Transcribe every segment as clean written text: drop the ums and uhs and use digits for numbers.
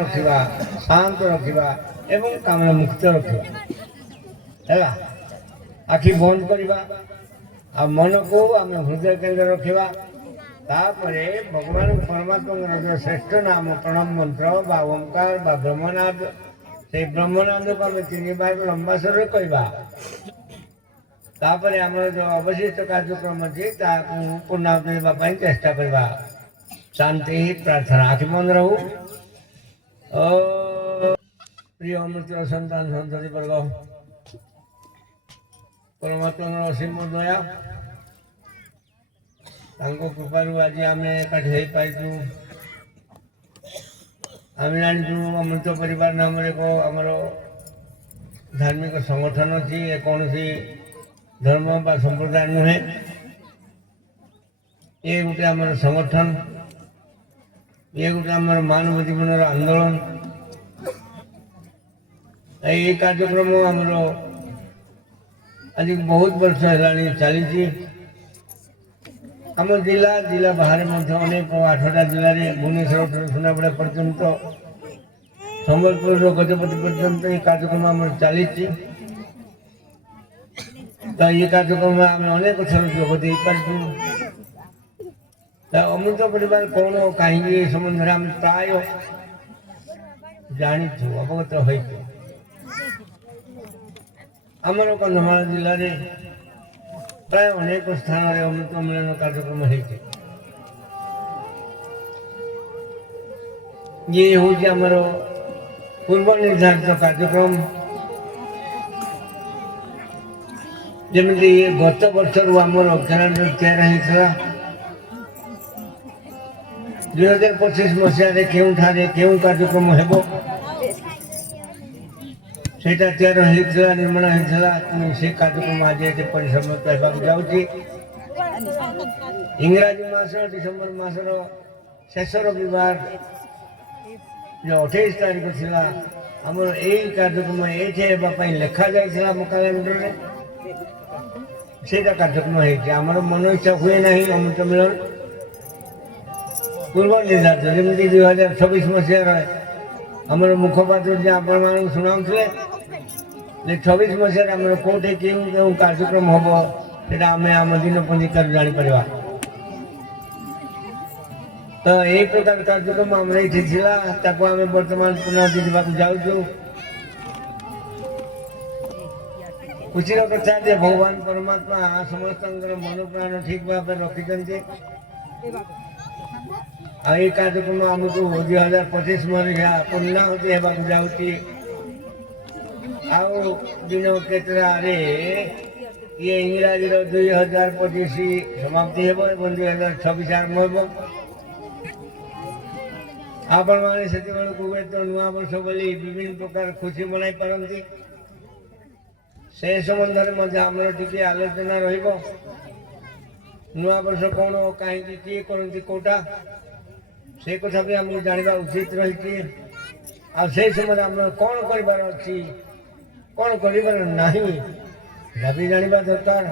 रखा शांत रखा एवं कामना मुक्त रखा है आखि बंद करवा आ मन को आम हृदय केन्द्र रखा तापरे भगवान परमात्मा जो श्रेष्ठ नाम प्रणव मंत्र बा ओंकार बा ब्रह्मनाद से ब्रह्मनाद को आम 3 बार लंबा स्वर कहवा तापरे आम जो अवशिष्ट कार्यक्रम अच्छे पूर्णाहुति देवाई चेष्टा करवा शांति प्रार्थना आखि बंद रहू। प्रिय अमृत सन्तान सन्तति वर्ग परमात्मा असीम दया कृपारू आज आम एकाठी पाइलु आम जानू अमृत परिवार नाम एक आमर धार्मिक संगठन अच्छी कौन धर्म बा संप्रदाय नुहे ये गोटे आम संगठन ये गोटे आम मानव जीवन आंदोलन ये कार्यक्रम आमर आज बहुत वर्ष है चली आम जिला जिला बाहर अनेक 8टा जिले में भुवनेश्वर सुनापड़ा पर्यंत संबलपुर गजपति पर्यंत ये कार्यक्रम आम चली तो ये कार्यक्रम आम अनेक थर जोग पार्टी अमृत परिवार कौन कहीं संबंध में आम प्राय जाचु अवगत हो आमर कंधमाल जिले में प्राय अनेक स्थान में अमृत मिलन कार्यक्रम ये हूँ आमर पूर्व निर्धारित कार्यक्रम जमी गत वर्ष आमर कैलेंडर तैयारी होता 2025 मसीह क्यों कार्यक्रम हेब सेटा तैयारी होता निर्माण होता से कार्यक्रम आज ये परिसमाप्त होगा जाऊँगी इंग्राजी मास डिसेम्बर मासर शेष रविवार जो 28 तारीख थी आमर यही कार्यक्रम ये लिखा जाता आम कैलेंडर में सेटा कार्यक्रम होमर मन इच्छा हुए ना अमृत मिलन पूर्व निर्धारित जमी 2026 मसीह आमर मुखपात्र जी आपण शुणाऊे 26 मसीह आम कौटे क्यों कार्यक्रम हम से आम दिन पंजिका जापर तो यही प्रकार कार्यक्रम आम ये आम बर्तमान पुनः जावाक जाऊँ खुशी कथा जे भगवान परमात्मा समस्त मन प्राण ठीक भाव रखी ये कार्यक्रम आमको 2025 मसीहा पूर्णाहुति होगा जाऊँगी आउ दिन केतरा ये इंग्राजी 2025 समाप्ति हो 2026 आरंभ हो आपण मैंने से तो नुआ वर्ष बोली विभिन्न प्रकार खुशी मनाई पारती से संबंध में आमर टी आलोचना नुआ वर्ष कौन कहीं किए करती कौटा से कथा भी आमको जानवा उचित रही से समय आम कौन कर कौन कर भी जानवा दरकार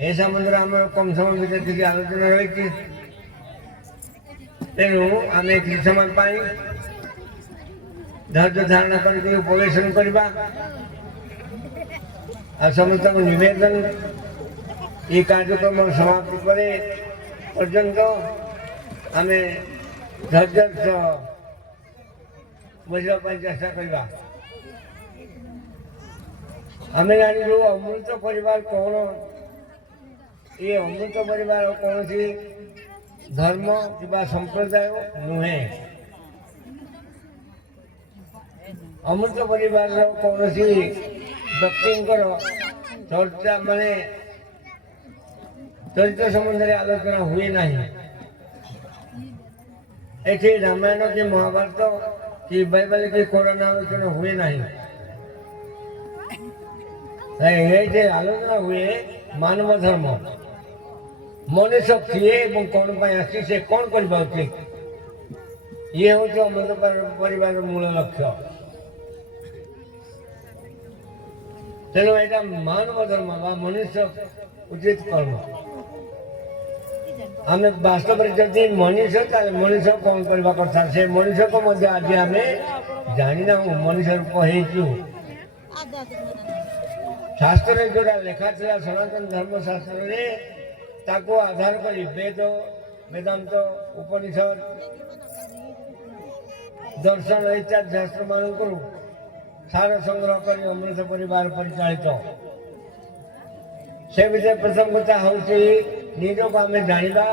ए संबंध आम कम समय भर किसी आलोचना रही तेणु आम किसी समय धैर्य धारणा करके उपवेशन करवा समस्त नवेदन ये कार्यक्रम समाप्ति पर पर्यंत आम धैर्य बुझापी चेष्टा करवा आम जानू अमृत परिवार कौन ये अमृत परिवार कौन सी धर्म कि संप्रदाय नुहे अमृत परिवार कौन सी व्यक्ति चर्चा माने चरित्र संबंध में आलोचना हुए ना ये रामायण की महाभारत कि बाइबल की कोरोना आलोचना हुए ना ये आलोचना हुए मानव धर्म मनुष्य किए कौन आसी से कौन करवा उचित ये हूँ तो अमृत परिवार मूल लक्ष्य तेणु यहाँ मानव धर्म मनुष्य उचित कर्म आम वास्तव में जदि मनीष मनीष कौन करवा कथा से मनीष को मध्य आज आम जाना मनीष रूप हो शास्त्र जोड़ा लेखा था सनातन धर्म शास्त्र आधार कर वेद वेदांत उपनिषद दर्शन इत्यादि शास्त्र मान सार संग्रह कर अमृत परिवार परिचालित से विषय प्रथम कथा हूँ निज को आम जाना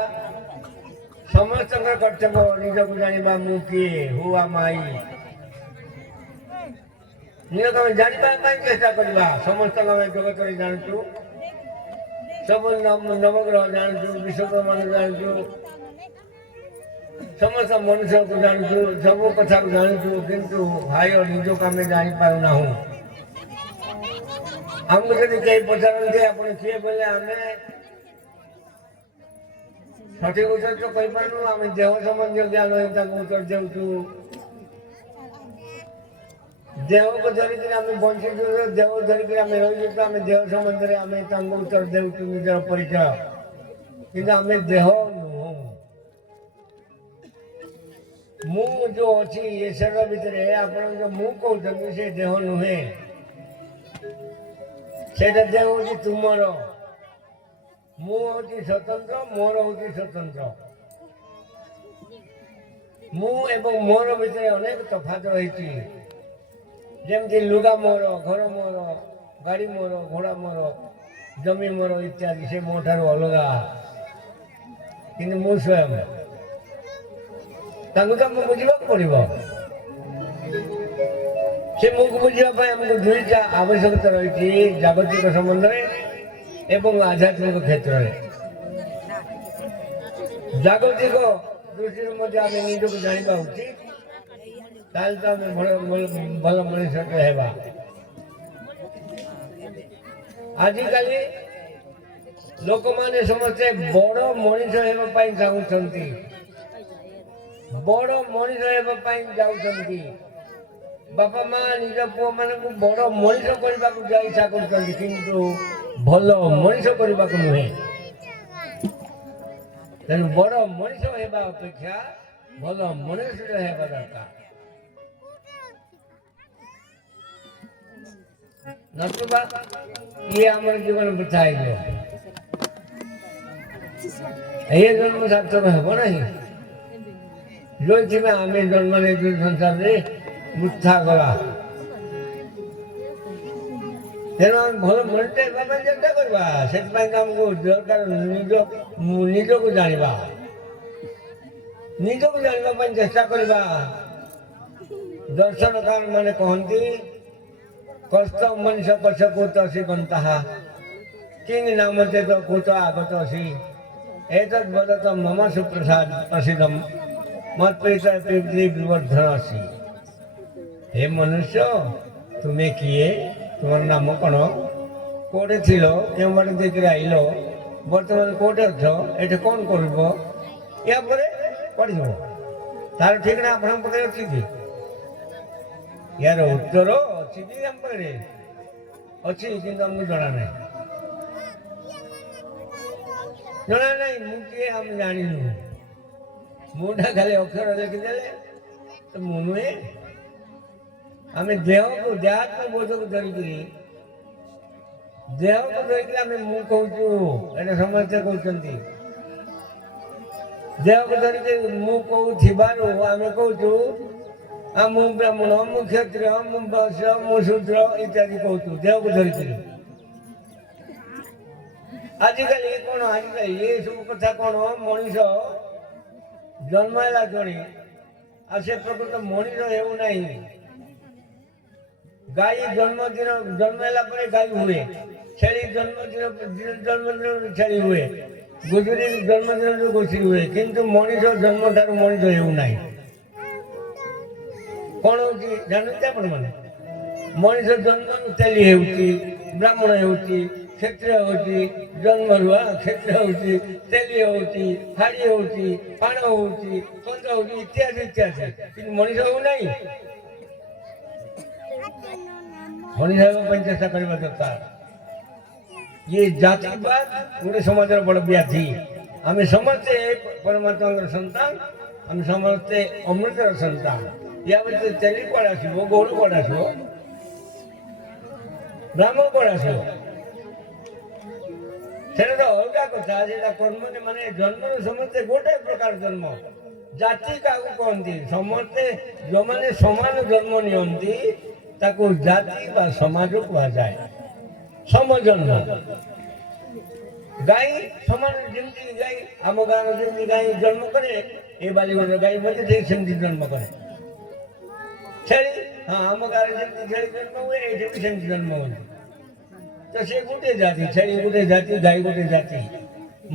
समस्त कर्तव्य निज को जाना मु किए हुआ माई निज को जानवा चेष्टा करवा समस्त जगत जानचु सब नवग्रह जानचु विश्वब्रह्मांड जानचु समस्त मनुष्य को जानचु सब कथा को जानचु किंतु भाई निज को आम जापर ना आमको जब कहीं पचारती आप किए बोले आम सठिक उत्तर तो कही पार्नु आम देह संबंधी ज्ञान उत्तर देचु देह को धरिक आम बंची देह धरिक आम रही तो आम देह संबंधी आम उत्तर देचु निजर परिचय कि आम देह नुह मु जो अच्छी ये शरीर भितर आप जो मु कहते से देह नुहे से देह हूँ तुमर मु हूँ स्वतंत्र मोर हूँ स्वतंत्र मु एवं मोर भितर अनेक तफात रही जमती लुगा मोर घर मोर गाड़ी मोर घोड़ा मोर जमी मोर इत्यादि से मो ठार अलग किंतु मु स्वयं तो बुझा पड़ो से मुख बुझापी आमको दुईटा आवश्यकता रही जागतिक संबंध एवं आध्यात्मिक क्षेत्र में जागतिक दृष्टि मध्य आम निज को जाना उचित तो आम भल मनुष्य हेबा आजिकल लोक माने समस्ते बड़ मनीष होगापी चाहती बड़ मनीष होगापी जाऊँगी बापा माँ निज पुओ मान बड़ मनीष करने को इच्छा कर भल मनीष करने को नुहे तेणु बड़ मनीष होगा अपेक्षा भल मनुष्य होगा दरकार नतुबा ये आम जीवन वृथा ये जन्म सार्थक हेब ना जो आम जन्म नहीं संसार में वृथा गला तेणु आम भल मनुष्य चेष्टा करवा से दरकार निज को जाना निज को जाना चेष्टा करवा दर्शन कारण माने कहती कष्ट मनुष्य पक्ष कूत सी गंता किंग नाम ते तो कूत आगत सी एक वदत मम सुप्रसाद प्रसिद्धम मत विवर्धन सी हे मनुष्य तुम्हें किए तुम्हार नाम कौन कौटे थी क्यों बाटे देख आइल बर्तमान कौटे अच्छ ये कौन कर या पढ़ तार ठीक ना आप अच्छी कि यार उत्तर अच्छी कि आम पाखे अच्छी कि आमको जना ना जना ना मुझे आम जाणु मुझा खाली अक्षर लिखिदे तो मु नुहे आम देह को देहात्म बोध को धरिक देह को धरिक आम मु कहूँ ये समस्ते कहते देह को धरिक मु कहू आम कहूँ मु ब्राह्मण मु क्षत्रिय मु वैश्य मु शूद्र इत्यादि कहूँ देह को धरिक आजिकल कौन आजिकल ये सब कथा कौन मनीष जन्माला जड़े आ से प्रकृत मनीष होना गाई जन्मला गाई हुए छेली जन्मदिन छेली हुए गुजरी जन्मदिन गुजरी हुए किंतु मनीष जन्म ठार मनीष होना कौन हो जानते आप मनीष जन्म तेली हो ब्राह्मण हो क्षेत्रीय होती जन्म रुआ क्षेत्रीय होती तेली होती हाड़ी होती पाण होती कंद होती इत्यादि इत्यादि कि मनीष होना मनीष होगा चेष्टा करने दरकार ये जातिवाद गोटे समाज बड़ व्याधि आम समस्ते परमात्मा सन्तान आम समस्ते अमृतर सन्तान या भीतर तेली कौन आसो गौड़ कौन आसो ब्राह्मण कौन आसो से अलग कथा कर्म माने जन्म समस्ते गोटे प्रकार जन्म जाति क्या कहती समस्ते जो मैंने समान जन्म नियंती ताकू जाति बा समाज कह जाए समजन्म गाई समान जमी गाई आम गाँव जमी गाई जन्म करे ये बालीगुड़ गाई मध्य सेमती जन्म करे छेली हाँ आम गाँव जमी छेली जन्म हुए ये सेमती जन्म हो तो से गोटे जाति छेली गोटे जाति गाई गोटे जाति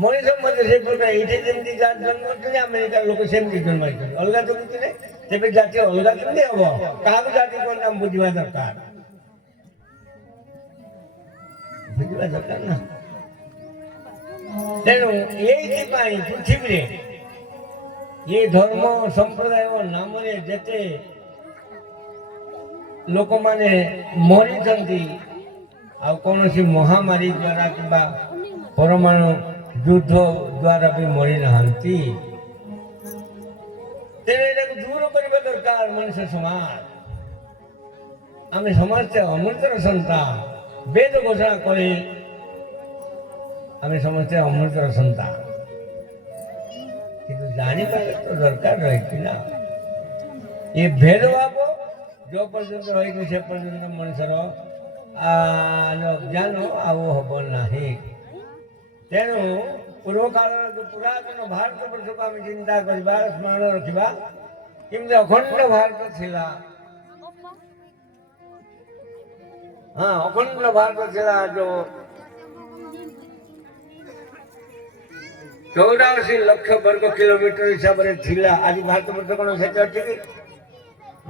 मनीष मध्य से प्रकार ये जमी जात जन्म करते अमेरिकार लोक सेमती जन्म अलग तो किसी नहीं तेज जाति अलग केमती हम क्या जाति को नाम बुझा दरकार बुझा दरकार ना तेणु ये पृथ्वी ये धर्म संप्रदाय नाम जेते लोक माने मरी कौन सी महामारी द्वारा कि परमाणु युद्ध द्वारा भी मरी नहांती दूर करने दरकार मनुष्य समाज आम समस्ते अमृतर सन्तान वेद घोषणा करे आम समस्ते अमृतर सन्तान कि जानी तो दरकार रही ना ये भेदभाव जो पर्यंत रही से पर्यंत मनुष्यर ज्ञान आव हम ना तेणु पूर्व काल जो पुरातन भारत वर्ष को आम चिंता करवा स्मरण रखा केमती अखंड भारत थिला हाँ अखंड भारत थिला जो 84 लाख वर्ग किलोमीटर हिसाब से थिला आज भारत वर्ष कौन से अच्छी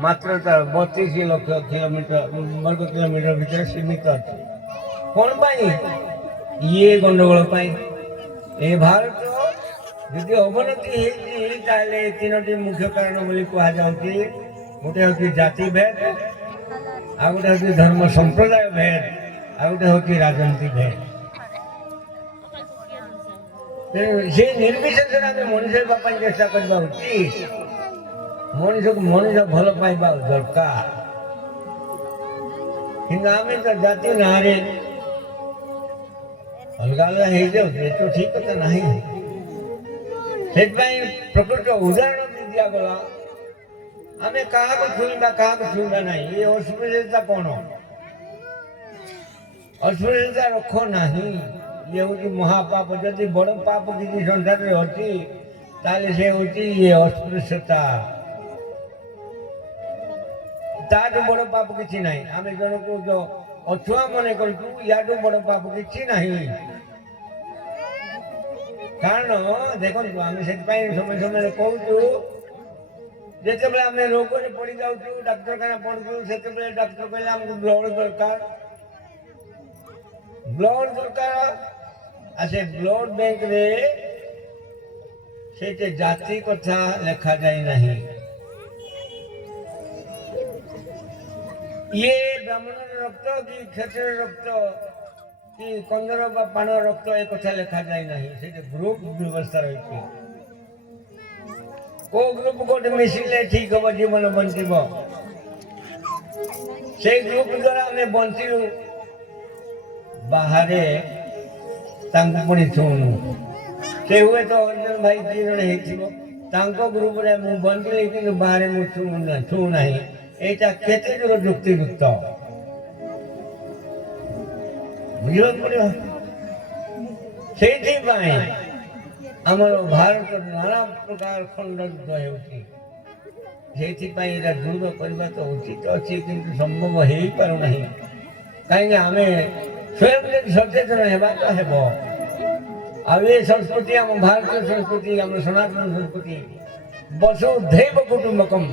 मात्र 32 लाख किलोमीटर वर्ग किलोमीटर भीतर सीमित अच्छे कौन पाई ये गंडगोल पाई ए भारत यदि अवनति होती तीन मुख्य कारण बोली कहुच्छी गोटे हूँ जाति भेद आ गोटे हूँ धर्म संप्रदाय भेद आ गोटे हूँ राजनीति भेद से निर्विशेष मनुष्य चेष्टा करवा उचित मनुष्य को मनुष्य भल पाइबा दरकार कि आम तो जाति ना अलग अलग हो तो ठीक कथा ना से प्रकृत उदाहरण भी दिगला आम क्या छुईबा क्या छुईबा ना ये अस्पृश्यता कौन अस्पृश्यता रख ना ये हूँ महापाप जदि बड़ पाप किसी संसार में अच्छी ताले से हूँ ये अस्पृश्यता ताठू बड़ पाप किसी ना आम जन को जो अछुआ मन करू बड़ पाप किसी ना कारण देखो आम से समय समय कहूँ जिते आम रोग में पड़ जाऊँ डाक्तरखाना पड़ू से डाक्तर कहले आमको ब्लड दरकार ब्लड दरकार आ से ब्लड बैंक रे से जाति कथा लिखा जाए नहीं ये ब्राह्मण रक्त कि क्षत्रिय रक्त कि कंदर पाण रक्त एक कथा लिखा जाए नहीं से ग्रुप व्यवस्था रही को ग्रुप गोटे मिसिले ठीक हम जीवन बंचब से ग्रुप द्वारा आम बंचलु बाहर पुणी छुणु से हुए तो अर्जुन भाई 3 जन हो ग्रुप रे मु बंचली कि बाहर मुझे छुना यहाँ केते दूर युक्तियुक्त बुझा पड़ो से आमर भारत नाना प्रकार खंड युद्ध हो दूर करने तो उचित अच्छी किंतु संभव हो पारना कहीं आम स्वयं सचेतन होगा ये संस्कृति आम भारतीय संस्कृति आम सनातन संस्कृति वसुधैव कुटुंबकम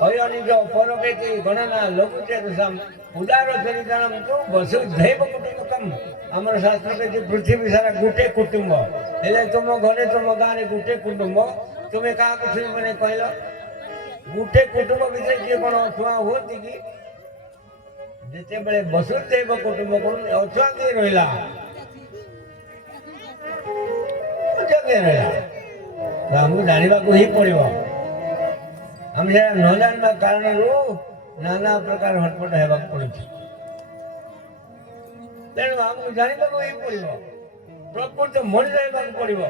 अयनिज परवेति गणना लघुचेतसाम उदार चरितम तो वसुधैव कुटुंबकम आमर शास्त्र के पृथ्वी सारा गोटे कुटुंब हेले तुम घरे तुम गाँव गोटे कुटुंब तुम्हें क्या मैंने कहल गोटे कुटुंब भीतर किए कौन अछुआ होती कि जिते बड़े वसुधैव कुटुंबकम अछुआ किए रहा ରହିଲା ଆମକୁ ଜାଣିବାକୁ ହିଁ ପଡ଼ିବ। ଆମେ ସେଟା ନ ଜାଣିବା କାରଣରୁ ନାନା ପ୍ରକାର ହଟପଟ ହେବାକୁ ପଡୁଛି। ତେଣୁ ଆମକୁ ଜାଣିବାକୁ ହିଁ ପଡ଼ିବ, ପ୍ରକୃତ ମଣିଷ ହେବାକୁ ପଡ଼ିବ।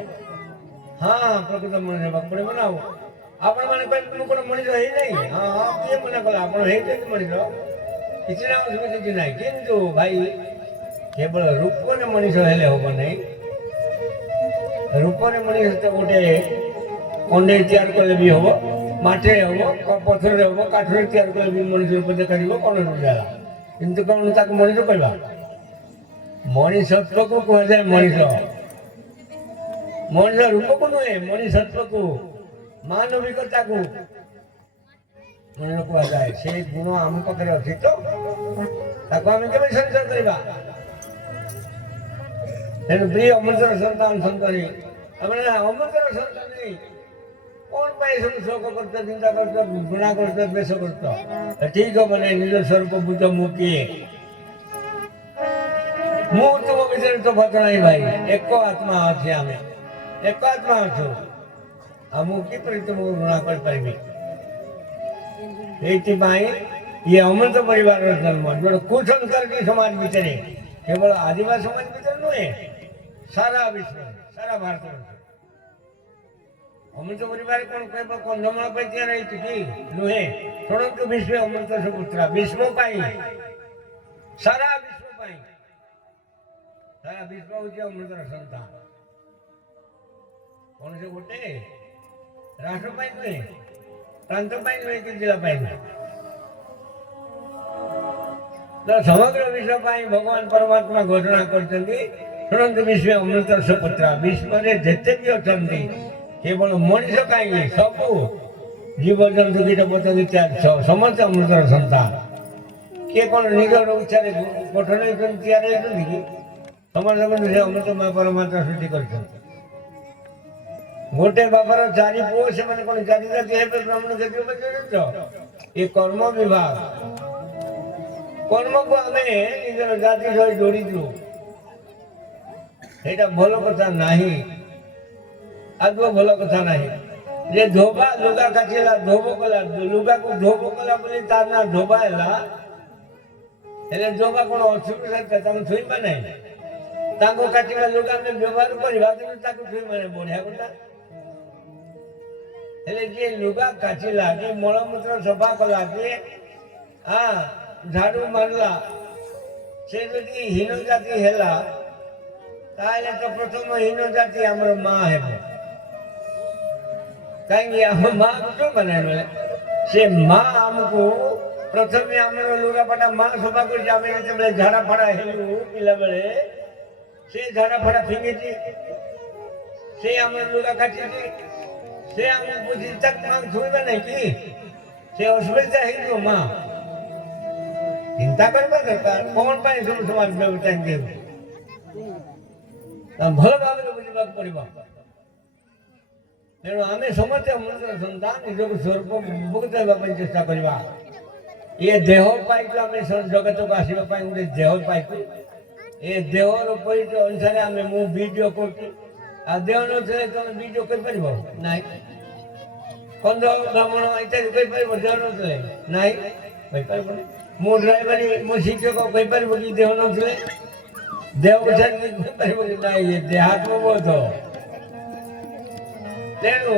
ହଁ, ପ୍ରକୃତ ମଣିଷ ହେବାକୁ ପଡ଼ିବ ନା। ଆଉ ଆପଣମାନେ କହିଲେ ମୁଁ କ'ଣ ମଣିଷ ହେଇନାହିଁ? ହଁ ହଁ, କିଏ ମନା କଲା? ଆପଣ ହେଇଛନ୍ତି ମଣିଷ, କିଛି ନା ଅସୁବିଧା କିଛି ନାହିଁ। କିନ୍ତୁ ଭାଇ କେବଳ ରୂପରେ ମଣିଷ ହେଲେ ହବ ନାହିଁ। ରୂପରେ ମଣିଷ ତ ଗୋଟେ କଣ୍ଢେଇ ତିଆରି କଲେ ବି ହବ, ମାଟିରେ ହବ, ପଥରରେ ହବ, କାଠରେ ତିଆରି କଲେ ବି ମଣିଷ ରୂପ ଦେଖାଯିବ, କ'ଣ ସୁବିଧା ହେଲା। କିନ୍ତୁ କ'ଣ ତାକୁ ମଣିଷ କହିବା? ମଣିଷତ୍ୱକୁ କୁହାଯାଏ ମଣିଷ, ମଣିଷ ରୂପକୁ ନୁହେଁ, ମଣିଷତ୍ୱକୁ, ମାନବିକତାକୁ ମଣିଷ କୁହାଯାଏ। ସେଇ ଗୁଣ ଆମ ପାଖରେ ଅଛି ତ ତାକୁ ଆମେ କେବେ ସଂସାର କରିବା? ତେଣୁ ପ୍ରିୟ ଅମୃତର ସନ୍ତାନ ସନ୍ତାନୀ, ଆମେ ଅମୃତର ସନ୍ତାନୀ କ'ଣ ପାଇଁ ସବୁ ଶୋକ କରୁଛ, ଚିନ୍ତା କରୁଛ, ଘୃଣା କରୁଛ, ଦ୍ୱେଷ କରୁଛ? ଠିକ ହବ ନାହିଁ। ନିଜ ସ୍ୱରୂପ ବୁଝ, ମୁଁ କିଏ? ମୁଁ ତୁମ ଭିତରେ ତଫାତ ନାହିଁ ଭାଇ, ଏକ ଆତ୍ମା ଅଛି। ଆମେ ଏକ ଆତ୍ମା ଅଛୁ। ଆଉ ମୁଁ କିପରି ତୁମକୁ ଘୃଣା କରିପାରିବି? ଏଇଥିପାଇଁ ଇଏ ଅମୃତ ପରିବାରର ଜନ୍ମ, ଯୋଉଟା କୁସଂସ୍କାରଟି ସମାଜ ଭିତରେ, କେବଳ ଆଦିବାସୀ ସମାଜ ଭିତରେ ନୁହେଁ, ସାରା ବିଶ୍ୱରେ, ସାରା ଭାରତବର୍ଷ। ଅମୃତ ପରିବାର କ'ଣ କେବଳ କନ୍ଧମାଳ ପାଇଁ ତିଆରି ହେଇଛି କି? ନୁହେଁ। ଶୁଣନ୍ତୁ, ବିଶ୍ୱ ଅମୃତ ସୁପୁତ୍ରା, ବିଶ୍ୱ ପାଇଁ, ସାରା ବିଶ୍ୱ ପାଇଁ, ସାରା ବିଶ୍ୱ ହଉଛି ଅମୃତର ସନ୍ତାନ। କୌଣସି ଗୋଟେ ରାଷ୍ଟ୍ର ପାଇଁ ନୁହେଁ, ପ୍ରାନ୍ତ ପାଇଁ ନୁହେଁ, କି ଜିଲ୍ଲା ପାଇଁ ନୁହେଁ, ସମଗ୍ର ବିଶ୍ୱ ପାଇଁ ଭଗବାନ ପରମାତ୍ମା ଘୋଷଣା କରିଛନ୍ତି। ଶୁଣନ୍ତୁ, ବିଶ୍ୱ ଅମୃତ ସୁପୁତ୍ରା, ବିଶ୍ୱରେ ଯେତେ ବି ଅଛନ୍ତି କେବଳ ମଣିଷ କାହିଁକି, ସବୁ ଜୀବଜନ୍ତୁ, କୀଟ ପତଙ୍ଗ ଇତ୍ୟାଦି ସମସ୍ତେ ଅମୃତର ସନ୍ତାନ। କିଏ କ'ଣ ନିଜର ଇଚ୍ଛାରେ ଗଠନ ହେଇଛନ୍ତି, ତିଆରି ହେଇଛନ୍ତି କି? ସମସ୍ତଙ୍କୁ ସେ ଅମୃତ ମା ପରମାତ୍ମା ସୃଷ୍ଟି କରିଛନ୍ତି। ଗୋଟେ ବାପାର ଚାରି ପୁଅ, ସେମାନେ କ'ଣ ଚାରି ଜାତି ହେବେ? ବ୍ରାହ୍ମଣ ଜାତି ହେବେ? ଏ କର୍ମ ବିଭାଗ, କର୍ମକୁ ଆମେ ନିଜର ଜାତି ସହ ଯୋଡ଼ିଛୁ। ସେଇଟା ଭଲ କଥା ନାହିଁ, ଆଦୌ ଭଲ କଥା ନାହିଁ। ଯେ ଧୋବା ଲୁଗା କାଚିଲା, ଧୋବ କଲା, ଲୁଗାକୁ ଧୋବ କଲା ବୋଲି ତାର ନାଁ ଧୋବା ହେଲା। ହେଲେ ଧୋବା କ'ଣ ଅସୁବିଧା? ତାଙ୍କୁ ଛୁଇଁବା ନାହିଁ। ତାଙ୍କୁ କାଟିବା ଲୁଗା ଆମେ ବ୍ୟବହାର କରିବା, କିନ୍ତୁ ତାକୁ ଛୁଇଁବା ନାହିଁ, ବଢିଆ କଥା। ହେଲେ ଯିଏ ଲୁଗା କାଚିଲା, ଯିଏ ମଳମୂତ୍ର ସଫା କଲା, ଯିଏ ଝାଡୁ ମାରିଲା, ସେ ଯଦି ହୀନ ଜାତି ହେଲା, ତାହେଲେ ତ ପ୍ରଥମ ହୀନ ଜାତି ଆମର ମା ହେବ। କାହିଁକି? ଆମ ମା ମାନେ ସେ ମା ଆମକୁ ପ୍ରଥମେ ଆମର ଲୁଗାପଟା ମା ସଫା କରିଛି। ଆମେ ଯେତେବେଳେ ଝାଡ଼ା ଫାଡ଼ା ହେଲୁ ପିଲାବେଳେ, ସେ ଝାଡ଼ା ଫାଡ଼ା ଫିଙ୍ଗିଛି, ସେ ଆମର ଲୁଗା କାଟିଛି, ସେ ଆମକୁ ବୁଝି, ତାକୁ ମା ଛୁଇଁବା ନାହିଁ କି? ସେ ଅସୁବିଧା ହେଇଯିବ। ମା ଚିନ୍ତା କରିବା ଦରକାର, କ'ଣ ପାଇଁ ସବୁ ସମାଜ ବ୍ୟବସ୍ଥା ଏମିତି ହେଉଛି, ଭଲ ଭାବରେ ବୁଝିବାକୁ ପଡ଼ିବ। ତେଣୁ ଆମେ ସମସ୍ତେ ଅମୃତର ସନ୍ତାନ, ନିଜକୁ ସ୍ୱରୂପ ମୁକ୍ତ ହେବା ପାଇଁ ଚେଷ୍ଟା କରିବା। ଏ ଦେହ ପାଇଛୁ, ଆମେ ଜଗତକୁ ଆସିବା ପାଇଁ ଗୋଟେ ଦେହ ପାଇଛୁ। ଏ ଦେହର ପରିଚୟ ଅନୁସାରେ ଆମେ, ମୁଁ ଭିଡ଼ିଓ କରୁଛି, ଆଉ ଦେହ ନଥିଲେ ତମେ ଭିଡ଼ିଓ କରିପାରିବ ନାହିଁ। କନ୍ଧ ବ୍ରାହ୍ମଣ ଇତ୍ୟାଦି କହିପାରିବ, ଦେହ ନଥିଲେ ନାହିଁ, କହିପାରିବନି। ମୁଁ ଡ୍ରାଇଭର, ମୋ ଶିକ୍ଷକ କହିପାରିବ କି ଦେହ ନଥିଲେ? ଦେହକୁ ଛାଡ଼ିକି କହିପାରିବ କି ନାହିଁ? ଏ ଦେହାତ୍ମବୋଧ। ତେଣୁ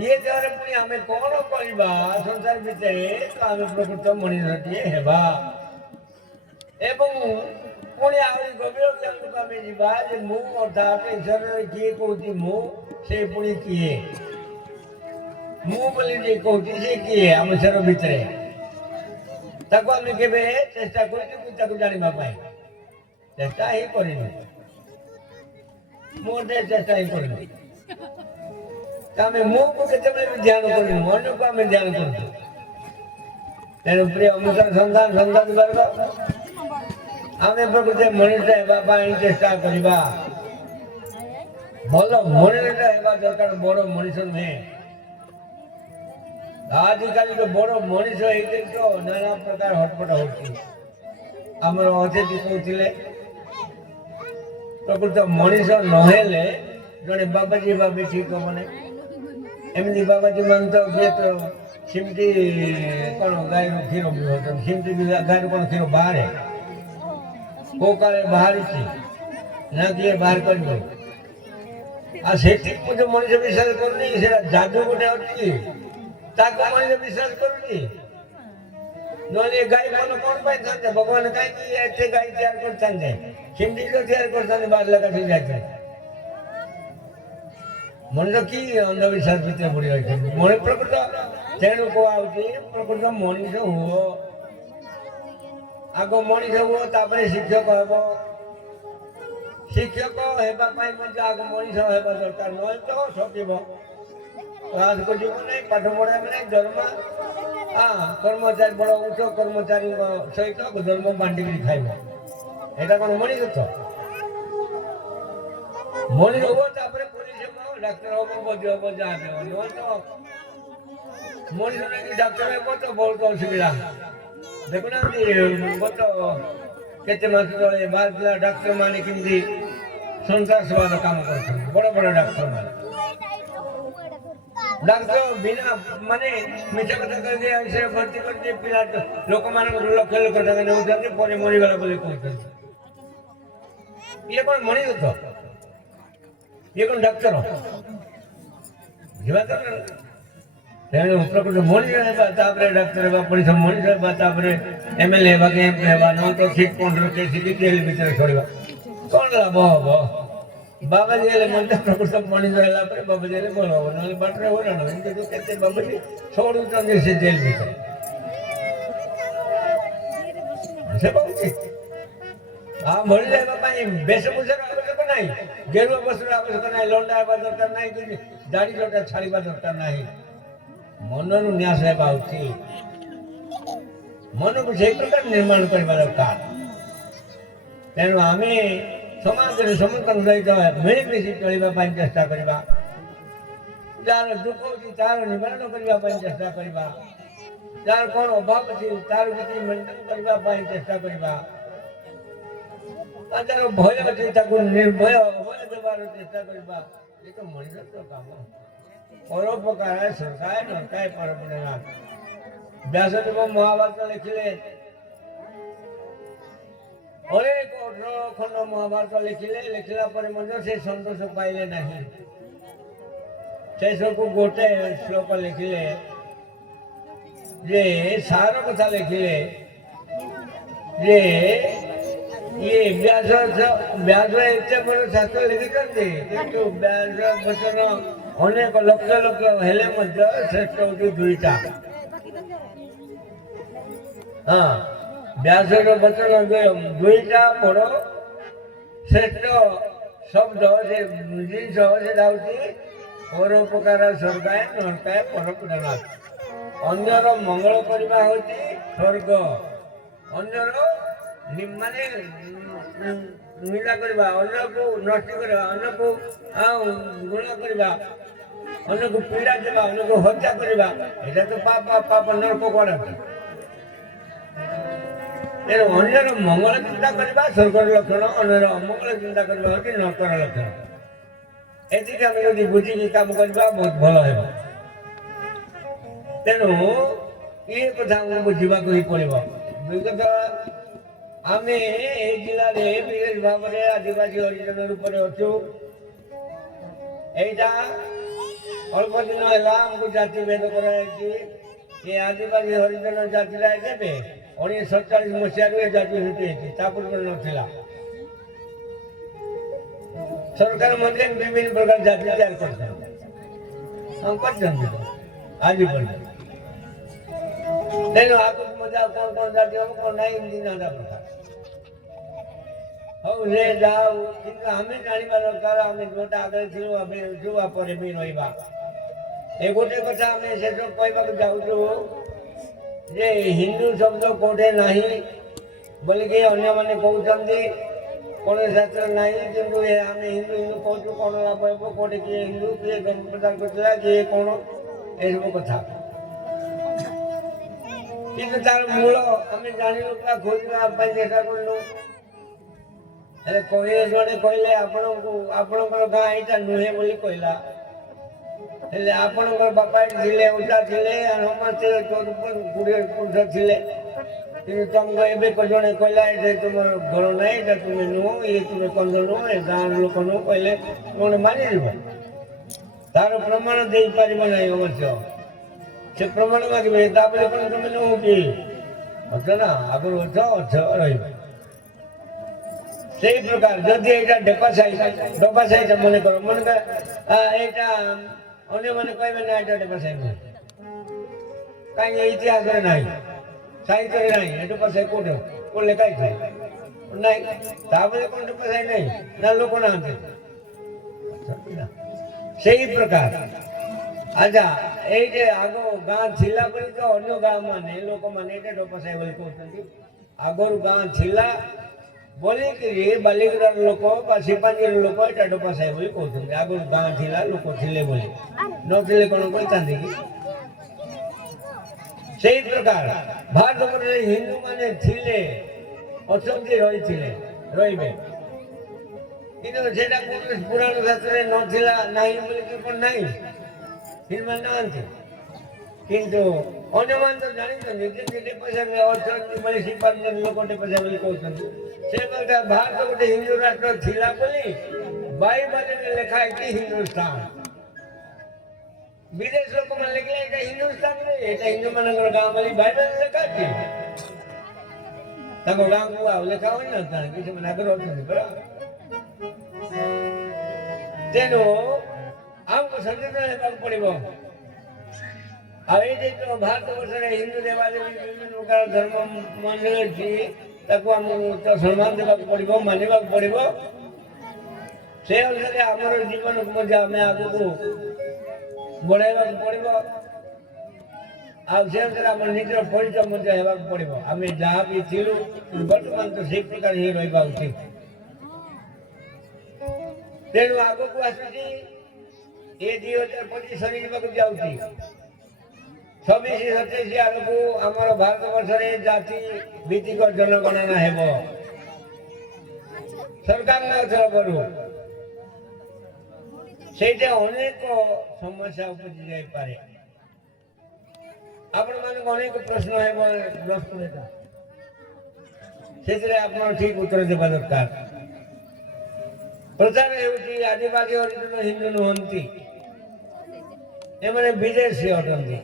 ଇଏ ଦେହରେ ପୁଣି ଆମେ କ'ଣ କରିବା ସଂସାର ଭିତରେ? ତ ଆମେ ପ୍ରକୃତ ମଣିଷଟିଏ ହେବା। ଏବଂ ପୁଣି ଆହୁରି ଗଭୀର ଜ୍ଞାନକୁ ଆମେ ଯିବା ଯେ ମୁଁ ଅର୍ଥାତ୍ ଈଶ୍ୱରରେ କିଏ କହୁଛି ମୁଁ, ସେ ପୁଣି କିଏ? ମୁଁ ବୋଲି ଯିଏ କହୁଛି ସେ କିଏ ଆମ ଶରୀର ଭିତରେ? ତାକୁ ଆମେ କେବେ ଚେଷ୍ଟା କରିଛୁ କି ତାକୁ ଜାଣିବା ପାଇଁ? ଚେଷ୍ଟା ହିଁ କରିନୁ। ମୁଁ ଚେଷ୍ଟା ହିଁ କରିନୁ। ଆମେ ମୁଁକୁ କେତେବେଳେ ବି ଧ୍ୟାନ କରିନୁ, ଅନ୍ୟକୁ ଆମେ ଧ୍ୟାନ କରୁଛୁ। ତେଣୁ ପ୍ରିୟ ଅମୃତର ସନ୍ତାନ ସନ୍ତାନ ବର୍ଗ, ଆମେ ପ୍ରକୃତ ମଣିଷ ହେବା ପାଇଁ ଚେଷ୍ଟା କରିବା। ଭଲ ମଣିଷଟା ହେବା ଦରକାର, ବଡ଼ ମଣିଷ ନୁହେଁ। ଆଜିକାଲି ତ ବଡ଼ ମଣିଷ ହେଇକି ତ ନାନା ପ୍ରକାର ହଟପଟ ହଉଛି। ଆମର ଅତିଥି କହୁଥିଲେ, ପ୍ରକୃତ ମଣିଷ ନହେଲେ ଜଣେ ବାବାଜୀ ବାବି ଠିକ ହବନି। ଏମିତି ବାବାଜୀ ମାନେ ତ ହୁଏ ତ ସେମିତି କ'ଣ ଗାଈର କ୍ଷୀର ପିଉଛନ୍ତି, ସେମିତି ଗାଈର କ'ଣ କ୍ଷୀର ବାହାରେ? କୋଉ କାଳେ ବାହାରିଛି ନା କିଏ ବାହାର କରିବ? ଆଉ ସେଠିକୁ ଯୋଉ ମଣିଷ ବିଶ୍ୱାସ କରୁନି, ସେଟା ଯାଦୁ ଗୋଟେ ଅଛି, ତାକୁ ମଣିଷ ବିଶ୍ୱାସ କରୁଛି। ନହେଲେ ଗାଈ ଭଲ କ'ଣ ପାଇଁ ଥାନ୍ତେ? ଭଗବାନ କାହିଁକି ଏତେ ଗାଈ ତିଆରି କରିଥାନ୍ତେ? ସେମିତି ତ ତିଆରି କରିଥାନ୍ତେ, ବାହାରିଲା କାଠି ଯାଇଥାନ୍ତେ। ମଣିଷ କି ଅନ୍ଧବିଶ୍ୱାସ ଭିତରେ ବୁଡ଼ି ରହିଛନ୍ତି। ପ୍ରକୃତ ତେଣୁ କୁହାହଉଛି ପ୍ରକୃତ ମଣିଷ ହୁଅ, ଆଗ ମଣିଷ ହୁଅ, ତାପରେ ଶିକ୍ଷକ ହେବ। ଶିକ୍ଷକ ହେବା ପାଇଁ ମଧ୍ୟ ଆଗ ମଣିଷ ହେବା ଦରକାର, ନହେଲେ ତ ସଟିବ। କ୍ଲାସକୁ ଯିବ ନାହିଁ, ପାଠ ପଢ଼ାଇବ ନାହିଁ, ଦରମା କର୍ମଚାରୀ ବଡ଼ ଉଚ୍ଚ କର୍ମଚାରୀଙ୍କ ସହିତ ଦରମା ବାଣ୍ଟିକିରି ଖାଇବ। ଏଇଟା କ'ଣ ମଣିଷ? ତ ମଣିଷ ହୁଅ, ତାପରେ ପୋଲିସ ହେବ, ଡାକ୍ତର ହେବ, ବୈଦ୍ୟ ହେବ, ଯାହା ହେବ। ନହେଲେ ତ ମଣିଷ ନାକି ଡାକ୍ତର ହେବ ତ ବହୁତ ଅସୁବିଧା। ଦେଖୁନାହାନ୍ତି ଗତ କେତେ ମାସ ତଳେ ବାହାରିଥିଲା ଡାକ୍ତରମାନେ କେମିତି ସନ୍ତାସବାଦ କାମ କରୁଛନ୍ତି, ବଡ଼ ବଡ଼ ଡାକ୍ତରମାନେ। ଡାକ୍ତର ବିନା ମାନେ ମିଛ କଥା କହିକି ସେ ଭର୍ତ୍ତି କରିକି ପିଲା ଲୋକମାନଙ୍କର ଲକ୍ଷ ଲକ୍ଷ ଟଙ୍କା ନେଉଛନ୍ତି, ପରେ ମରିଗଲା ବୋଲି କହୁଛନ୍ତି। ଇଏ କ'ଣ ମଣିଷ? ତ ଇଏ କ'ଣ ଡାକ୍ତର? ବୁଝିବା ଦରକାର। ତେଣୁ ପ୍ରକୃତ ମଣିଷ ହେବା, ତାପରେ ଡାକ୍ତର ହେବା, ପୋଲିସ ମଣିଷ ହେବା, ତାପରେ MLA ହେବା, MP ହେବା, ନହେଲେ ତ ସିଟ୍ ପଏଣ୍ଟରୁ କେସିକି ଜେଲ୍ ଭିତରେ ଛଡ଼ିବା। କ'ଣ ଲାଭ ହବ? ବାବାଜୀ ହେଲେ ମଧ୍ୟ ପ୍ରକୃତ ମଣିଷ ହେଲା ପରେ ବାବାଜୀ ହେଲେ ଭଲ ହବ, ନହେଲେ ବାଟରେ ହଇରାଣ ହବ। କିନ୍ତୁ କେତେ ବାବାଜୀ ଛଡ଼ୁଛନ୍ତି ସେ ଜେଲ୍ ଭିତରେ। ସେ କହୁଛି ଆଉ ମଣିଷ ହେବା ପାଇଁ ବେଶଭୂଷାର ଆବଶ୍ୟକ ନାହିଁ, ଗେରୁଆ ବସ୍ତ୍ର ଆବଶ୍ୟକ ନାହିଁ, ଲଣ୍ଡା ହେବା ଦରକାର ନାହିଁ, କି ଦାଢ଼ି ଜଟା ଛାଡ଼ିବା ଦରକାର ନାହିଁ। ମନରୁ ନ୍ୟାସ ହେବା ଉଚିତ। ମନକୁ ସେଇ ପ୍ରକାର ନିର୍ମାଣ କରିବା ଦରକାର। ତେଣୁ ଆମେ ସମାଜରେ ସମସ୍ତଙ୍କ ସହିତ ମିଳିମିଶି ଚଳିବା ପାଇଁ ଚେଷ୍ଟା କରିବା। ଯାହାର ଦୁଃଖ ଅଛି ତାର ନିବାରଣ କରିବା ପାଇଁ ଚେଷ୍ଟା କରିବା। ଯାହାର କ'ଣ ଅଭାବ ଅଛି ତାର କିଛି ମେଣ୍ଟେନ କରିବା ପାଇଁ ଚେଷ୍ଟା କରିବା। ଯାହାର ଭୟ ଅଛି ତାକୁ ନିର୍ଭୟ ଅଭୟ ଦେବାର ଚେଷ୍ଟା କରିବା। ଏ ତ ମଣିଷର କାମ। ପରୋପକାର ସରକାଏ ନରକାଏ ପରପୁଣ୍ୟନାଥ। ବ୍ୟାସଦେବ ମହାଭାରତ ଲେଖିଲେ, ଅନେକ 18 ଖଣ୍ଡ ମହାଭାରତ ଲେଖିଲେ। ଲେଖିଲା ପରେ ମଧ୍ୟ ସେ ସନ୍ତୋଷ ପାଇଲେ ନାହିଁ। ଶେଷକୁ ଗୋଟେ ଶ୍ଲୋକ ଲେଖିଲେ, ଯେ ସାର କଥା ଲେଖିଲେ ଯେ ଇଏ ବ୍ୟାସ ଏତେ ବଡ଼ ଶାସ୍ତ୍ର ଲେଖିଛନ୍ତି, କିନ୍ତୁ ବ୍ୟାସ ବଚନ ଅନେକ ଲକ୍ଷ ଲକ୍ଷ ହେଲେ ମଧ୍ୟ ଶ୍ରେଷ୍ଠ ହେଉଛି ଦୁଇଟା। ବ୍ୟାସର ବଚନ ଦୁଇଟା ବଡ଼ ଶ୍ରେଷ୍ଠ ଶବ୍ଦ, ସେ ଜିନିଷ ସେଟା ହେଉଛି ପରୋପକାର ସ୍ୱର୍ଗାୟ ନରକାୟ ପରପୁଣ୍ୟନାଥ। ଅନ୍ୟର ମଙ୍ଗଳ କରିବା ହେଉଛି ସ୍ୱର୍ଗ, ଅନ୍ୟର ମାନେ ନିନ୍ଦା କରିବା, ଅନ୍ୟକୁ ନଷ୍ଟ କରିବା, ଅନ୍ୟକୁ ଗୁଣ କରିବା, ଅନ୍ୟକୁ ପୀଡ଼ା ଦେବା, ଅନ୍ୟକୁ ହତ୍ୟା କରିବା, ଏଇଟା ତ ପାପ ନରକ କୁଆଡ଼େ। ତେଣୁ ଅନ୍ୟର ମଙ୍ଗଳ ଚିନ୍ତା କରିବା ସ୍ୱର୍ଗର ଲକ୍ଷଣ, ଅନ୍ୟର ଅମଙ୍ଗଳ ଚିନ୍ତା କରିବା ହେଉଛି ନରକର ଲକ୍ଷଣ। ଏତିକି ଆମେ ଯଦି ବୁଝିକି କାମ କରିବା ବହୁତ ଭଲ ହେବ। ତେଣୁ ଏ କଥା ଆମକୁ ବୁଝିବାକୁ ହିଁ ପଡ଼ିବ। ବିଗତ ଆମେ ଏ ଜିଲ୍ଲାରେ ବିଶେଷ ଭାବରେ ଆଦିବାସୀ ହରିଜନ ରୂପରେ ଅଛୁ। ଏଇଟା ଅଳ୍ପ ଦିନ ହେଲା ଆମକୁ ଜାତି ଭେଦ କରାଯାଇଛି। ଏ ଆଦିବାସୀ ହରିଜନ ଜାତିଟା କେବେ 1947 ମସିହାରୁ ଏ ଜାତି ସୃଷ୍ଟି ହେଇଛି, ତା ପୂର୍ବରୁ ନଥିଲା। ସରକାର ମଧ୍ୟ ବିଭିନ୍ନ ପ୍ରକାର ଜାତି ତିଆରି କରିଛନ୍ତି, ଆଜି ପର୍ଯ୍ୟନ୍ତ। ତେଣୁ ଆଗକୁ ମଧ୍ୟ କ'ଣ ଜାତି ହବ କ'ଣ ନାହିଁ ଏମିତି ନାନା ପ୍ରକାର। ହଉ ସେ ଯାହା ହଉ, କିନ୍ତୁ ଆମେ ଜାଣିବା ଦରକାର ଆମେ ଯୋଉଟା ଆଗରେ ଥିଲୁ ଆମେ ଅଛୁ ବା ପରେ ବି ରହିବା। ଏ ଗୋଟେ କଥା ଆମେ ଶେଷ କହିବାକୁ ଯାଉଛୁ ଯେ ହିନ୍ଦୁ ଶବ୍ଦ କୋଉଠି ନାହିଁ ବୋଲିକି ଅନ୍ୟମାନେ କହୁଛନ୍ତି, କୌଣସି ଶାସ୍ତ୍ର ନାହିଁ। କିନ୍ତୁ ଆମେ ହିନ୍ଦୁ କହୁଛୁ, କ'ଣ ଲାଭ ହେବ? କୋଉଠି କିଏ ହିନ୍ଦୁ, କିଏ ଧର୍ମ ପ୍ରଚାର କରିଥିଲା, କିଏ କ'ଣ, ଏସବୁ କଥା। କିନ୍ତୁ ତାର ମୂଳ ଆମେ ଜାଣିଲୁ ବା ଖୋଜିବା ପାଇଁ ଚେଷ୍ଟା କଲୁ। ହେଲେ କହିଲେ ଜଣେ କହିଲେ ଆପଣଙ୍କୁ ଆପଣଙ୍କର ଗାଁ ଏଇଟା ନୁହେଁ ବୋଲି କହିଲା, ହେଲେ ଆପଣଙ୍କର ବାପା ଏଠି ଥିଲେ, ଉଟା ଥିଲେ, ସମସ୍ତେ 14-20 ପୁରୁଷ ଥିଲେ, କିନ୍ତୁ ତମକୁ ଏବେ ଜଣେ କହିଲା ଏଠି ତୁମର ଘର ନାହିଁ, ଏଇଟା ତୁମେ ନୁହଁ, ଇଏ ତୁମେ କନ୍ଧ ନୁହଁ, ଏ ଗାଁର ଲୋକ ନୁହଁ କହିଲେ ତୁମେ ମାନିଯିବ? ତାର ପ୍ରମାଣ ଦେଇପାରିବ ନାହିଁ ଅବଶ୍ୟ। ସେ ପ୍ରମାଣ ମାଗିବେ, ତାପରେ କ'ଣ ତୁମେ ନୁହଁ କି? ଅଛ ନା, ଆଗରୁ ଅଛ ରହିବ। ସେଇ ପ୍ରକାର ଯଦି ଏଇଟା ଡେପା ସାହିଟା ମନେକର ଏଇଟା ଅନ୍ୟମାନେ କହିବେ ନା ଏଇଟା ଡେପା ସାହି ନୁହେଁ, କାହିଁକି ଇତିହାସରେ ନାହିଁ, ସାହିତ୍ୟରେ ନାହିଁ, ଡେପା ସାହି କୋଉଠି କୋଉ ଲେଖା ହେଇଛି ନାହିଁ, ତାପରେ କ'ଣ ଡେପା ସାହି ନାହିଁ ନା ଲୋକ ନାହାନ୍ତି? ସେଇ ପ୍ରକାର ଆଚ୍ଛା ଏଇଠି ଆଗ ଗାଁ ଥିଲା ବୋଲି ତ ଅନ୍ୟ ଗାଁ ମାନେ ଲୋକମାନେ ଏଇଟା ଡେପା ସାହି ବୋଲି କହୁଛନ୍ତି। ଆଗରୁ ଗାଁ ଥିଲା ବୋଲିକିରି ବାଲିଗୁଡ଼ାର ଲୋକ ବା ସିପାଞ୍ଜିର ଲୋକ ଏଇଟା ଡେପା ସାହି ବୋଲି କହୁଛନ୍ତି। ଆଗରୁ ଗାଁ ଥିଲା, ଲୋକ ଥିଲେ ବୋଲି, ନଥିଲେ କ'ଣ କହିଥାନ୍ତି କି? ସେଇ ପ୍ରକାର ଭାରତବର୍ଷରେ ହିନ୍ଦୁମାନେ ଥିଲେ, ଅଛନ୍ତି, ରହିବେ, କିନ୍ତୁ ସେଟା କୌଣସି ପୁରାଣ ଶାସ୍ତ୍ରରେ ନଥିଲା, ନାହିଁ ବୋଲିକି କ'ଣ ନାହିଁ, ହିନ୍ଦୁମାନେ ନାହାନ୍ତି। କିନ୍ତୁ ଅନ୍ୟମାନେ ତ ଜାଣିଛନ୍ତି କିନ୍ତୁ ଡେପା ସାହି ଅଛନ୍ତି ବୋଲି ସିପାଞ୍ଜିର ଲୋକ ଡେପା ସାହି ବୋଲି କହୁଛନ୍ତି। ସେ ଭାରତ ଗୋଟେ ହିନ୍ଦୁ ରାଷ୍ଟ୍ର ଥିଲା ବୋଲି ବାଇବେଲରେ ଲେଖା ହେଇଛି ହିନ୍ଦୁସ୍ତାନ। ବିଦେଶ ଲୋକମାନେ ଲେଖିଲେ ଏଇଟା ହିନ୍ଦୁସ୍ତାନ ନୁହେଁ, ଏଇଟା ହିନ୍ଦୁମାନଙ୍କର ଗାଁ ବୋଲି ବାଇବେଲରେ ଲେଖା ଅଛି। ତାଙ୍କ ଗାଁକୁ ଆଉ ଲେଖା ହୋଇନଥାଏ କି ସେମାନେ ଆଗରେ ଅଛନ୍ତି ପରା। ତେଣୁ ଆମକୁ ସଚେତନ ହେବାକୁ ପଡ଼ିବ। ଆଉ ଏଇଠି ତ ଭାରତ ବର୍ଷରେ ହିନ୍ଦୁ ଦେବାଦେବୀ ବିଭିନ୍ନ ପ୍ରକାର ଧର୍ମ ମନେ ଅଛି, ତାକୁ ଆମକୁ ତ ସମ୍ମାନ ଦେବାକୁ ପଡ଼ିବ, ମାନିବାକୁ ପଡ଼ିବ। ସେ ଅନୁସାରେ ଆମର ଜୀବନକୁ ମଧ୍ୟ ଆମେ ଆଗକୁ ବଢ଼ାଇବାକୁ ପଡ଼ିବ। ଆଉ ସେ ଅନୁସାରେ ଆମର ନିଜର ପରିଚୟ ମଧ୍ୟ ହେବାକୁ ପଡ଼ିବ। ଆମେ ଯାହା ବି ଥିଲୁ ବର୍ତ୍ତମାନ ତ ସେଇ ପ୍ରକାର ହିଁ ରହିବା ଉଚିତ। ତେଣୁ ଆଗକୁ ଆସୁଛି ଏ 2025 ସରିଯିବାକୁ ଯାଉଛି, 26-27 ଆଡ଼କୁ ଆମର ଭାରତ ବର୍ଷରେ ଜାତି ଭିତ୍ତିକ ଜନଗଣନା ହେବ ସରକାରଙ୍କ ତରଫରୁ। ସେଇଟା ଅନେକ ସମସ୍ୟା ଉପୁଜି ଯାଇପାରେ। ଆପଣମାନଙ୍କୁ ଅନେକ ପ୍ରଶ୍ନ ହେବ, ସେଥିରେ ଆପଣ ଠିକ ଉତ୍ତର ଦେବା ଦରକାର। ପ୍ରଚାର ହେଉଛି ଆଦିବାସୀ ହରିଜନ ହିନ୍ଦୁ ନୁହନ୍ତି, ଏମାନେ ବିଦେଶୀ ଅଟନ୍ତି,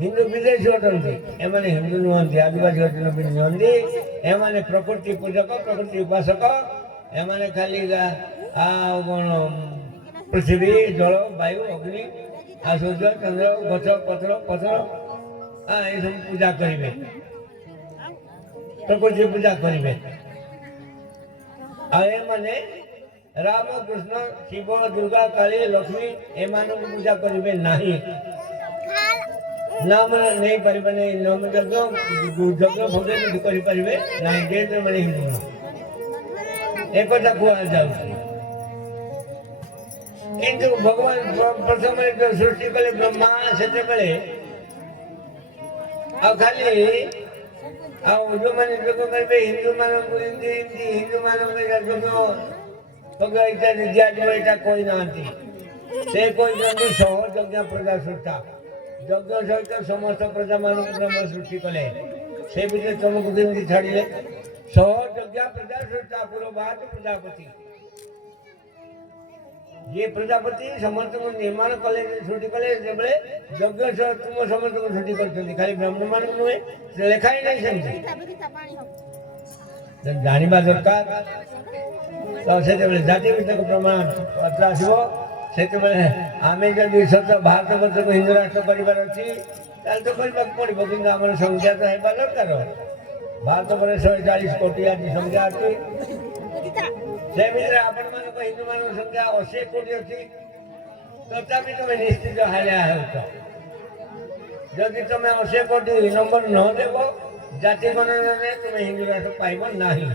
ହିନ୍ଦୁ ବିଦେଶୀ ଅଟନ୍ତି, ଏମାନେ ହିନ୍ଦୁ ନୁହନ୍ତି, ଆଦିବାସୀ ହରିଜନ ବି ନୁହନ୍ତି। ଏମାନେ ପ୍ରକୃତି ପୂଜକ, ପ୍ରକୃତି ଉପାସକ, ଏମାନେ ଖାଲି ଆଉ କ'ଣ ପୃଥିବୀ, ଜଳ, ବାୟୁ, ଅଗ୍ନି, ଆଉ ସୂର୍ଯ୍ୟ, ଚନ୍ଦ୍ର, ଗଛ ପତ୍ର ଏସବୁ ପୂଜା କରିବେ, ପ୍ରକୃତି ପୂଜା କରିବେ। ଆଉ ଏମାନେ ରାମ, କୃଷ୍ଣ, ଶିବ, ଦୁର୍ଗା, କାଳୀ, ଲକ୍ଷ୍ମୀ ଏମାନଙ୍କୁ ପୂଜା କରିବେ ନାହିଁ। ନାମ ନେଇପାରିବେ ନାହିଁ, ଯଜ୍ଞ ଭୋଗ କରିପାରିବେ ନାହିଁ, ଯେହେତୁ ଏମାନେ ହିନ୍ଦୁ ନୁହଁ, ଏକଥା କୁହାଯାଉଛି। କିନ୍ତୁ ଭଗବାନ ପ୍ରଥମରେ ସୃଷ୍ଟି କଲେ ବ୍ରହ୍ମା, ସେତେବେଳେ ଆଉ ଖାଲି ଆଉ ଯୋଉମାନେ ଯୋଗ କରିବେ ହିନ୍ଦୁମାନଙ୍କୁ ହିନ୍ଦୁମାନଙ୍କୁ ଯଜ୍ଞ ଇତ୍ୟାଦି ଦିଆଯିବ, ଏଇଟା କହିନାହାନ୍ତି। ସେ କହିଛନ୍ତି ସହଯଜ୍ଞ ପ୍ରଜା ସୃଷ୍ଟା, ଯଜ୍ଞ ସହିତ ସମସ୍ତ ପ୍ରଜାମାନଙ୍କୁ ବ୍ରହ୍ମ ସୃଷ୍ଟି କଲେ। ସେ ଭିତରେ ତମକୁ କେମିତି ଛାଡ଼ିଲେ? ସହଯଜ୍ଞ ପ୍ରଜା ସୃଷ୍ଟା ପୁରୋବାଚ ପ୍ରଜାପତି। ଯିଏ ପ୍ରଜାପତି ସମସ୍ତଙ୍କୁ ନିର୍ମାଣ କଲେ, ସୃଷ୍ଟି କଲେ, ଯେତେବେଳେ ଯଜ୍ଞ ତୁମ ସମସ୍ତଙ୍କୁ ସୃଷ୍ଟି କରିଛନ୍ତି, ଖାଲି ବ୍ରାହ୍ମଣମାନଙ୍କୁ ନୁହେଁ, ସେ ଲେଖା ହିଁ ନାହିଁ ସେମିତି। ଜାଣିବା ଦରକାର। ତ ସେତେବେଳେ ଜାତି ଭିତ୍ତିକ ପ୍ରମାଣ ପତ୍ର ଆସିବ। ସେତେବେଳେ ଆମେ ଯଦି ସତ ଭାରତ ବର୍ଷକୁ ହିନ୍ଦୁ ରାଷ୍ଟ୍ର କରିବାର ଅଛି ତାହେଲେ ତ କରିବାକୁ ପଡ଼ିବ, କିନ୍ତୁ ଆମର ସଂଖ୍ୟା ତ ହେବା ଦରକାର। ଭାରତ ବର୍ଷରେ 140 କୋଟି ଆଜି ସଂଖ୍ୟା ଅଛି। ସେ ଭିତରେ ଆପଣମାନଙ୍କ ହିନ୍ଦୁମାନଙ୍କ ସଂଖ୍ୟା 80 କୋଟି ଅଛି। ତଥାପି ତମେ ନିଶ୍ଚିତ ହାରିଆ ହେଉଛ। ଯଦି ତମେ 80 କୋଟି ନମ୍ବର ନ ଦେବ, ଜାତି ଗଣନାରେ ତୁମେ ହିନ୍ଦୁ ରାଷ୍ଟ୍ର ପାଇବ ନାହିଁ।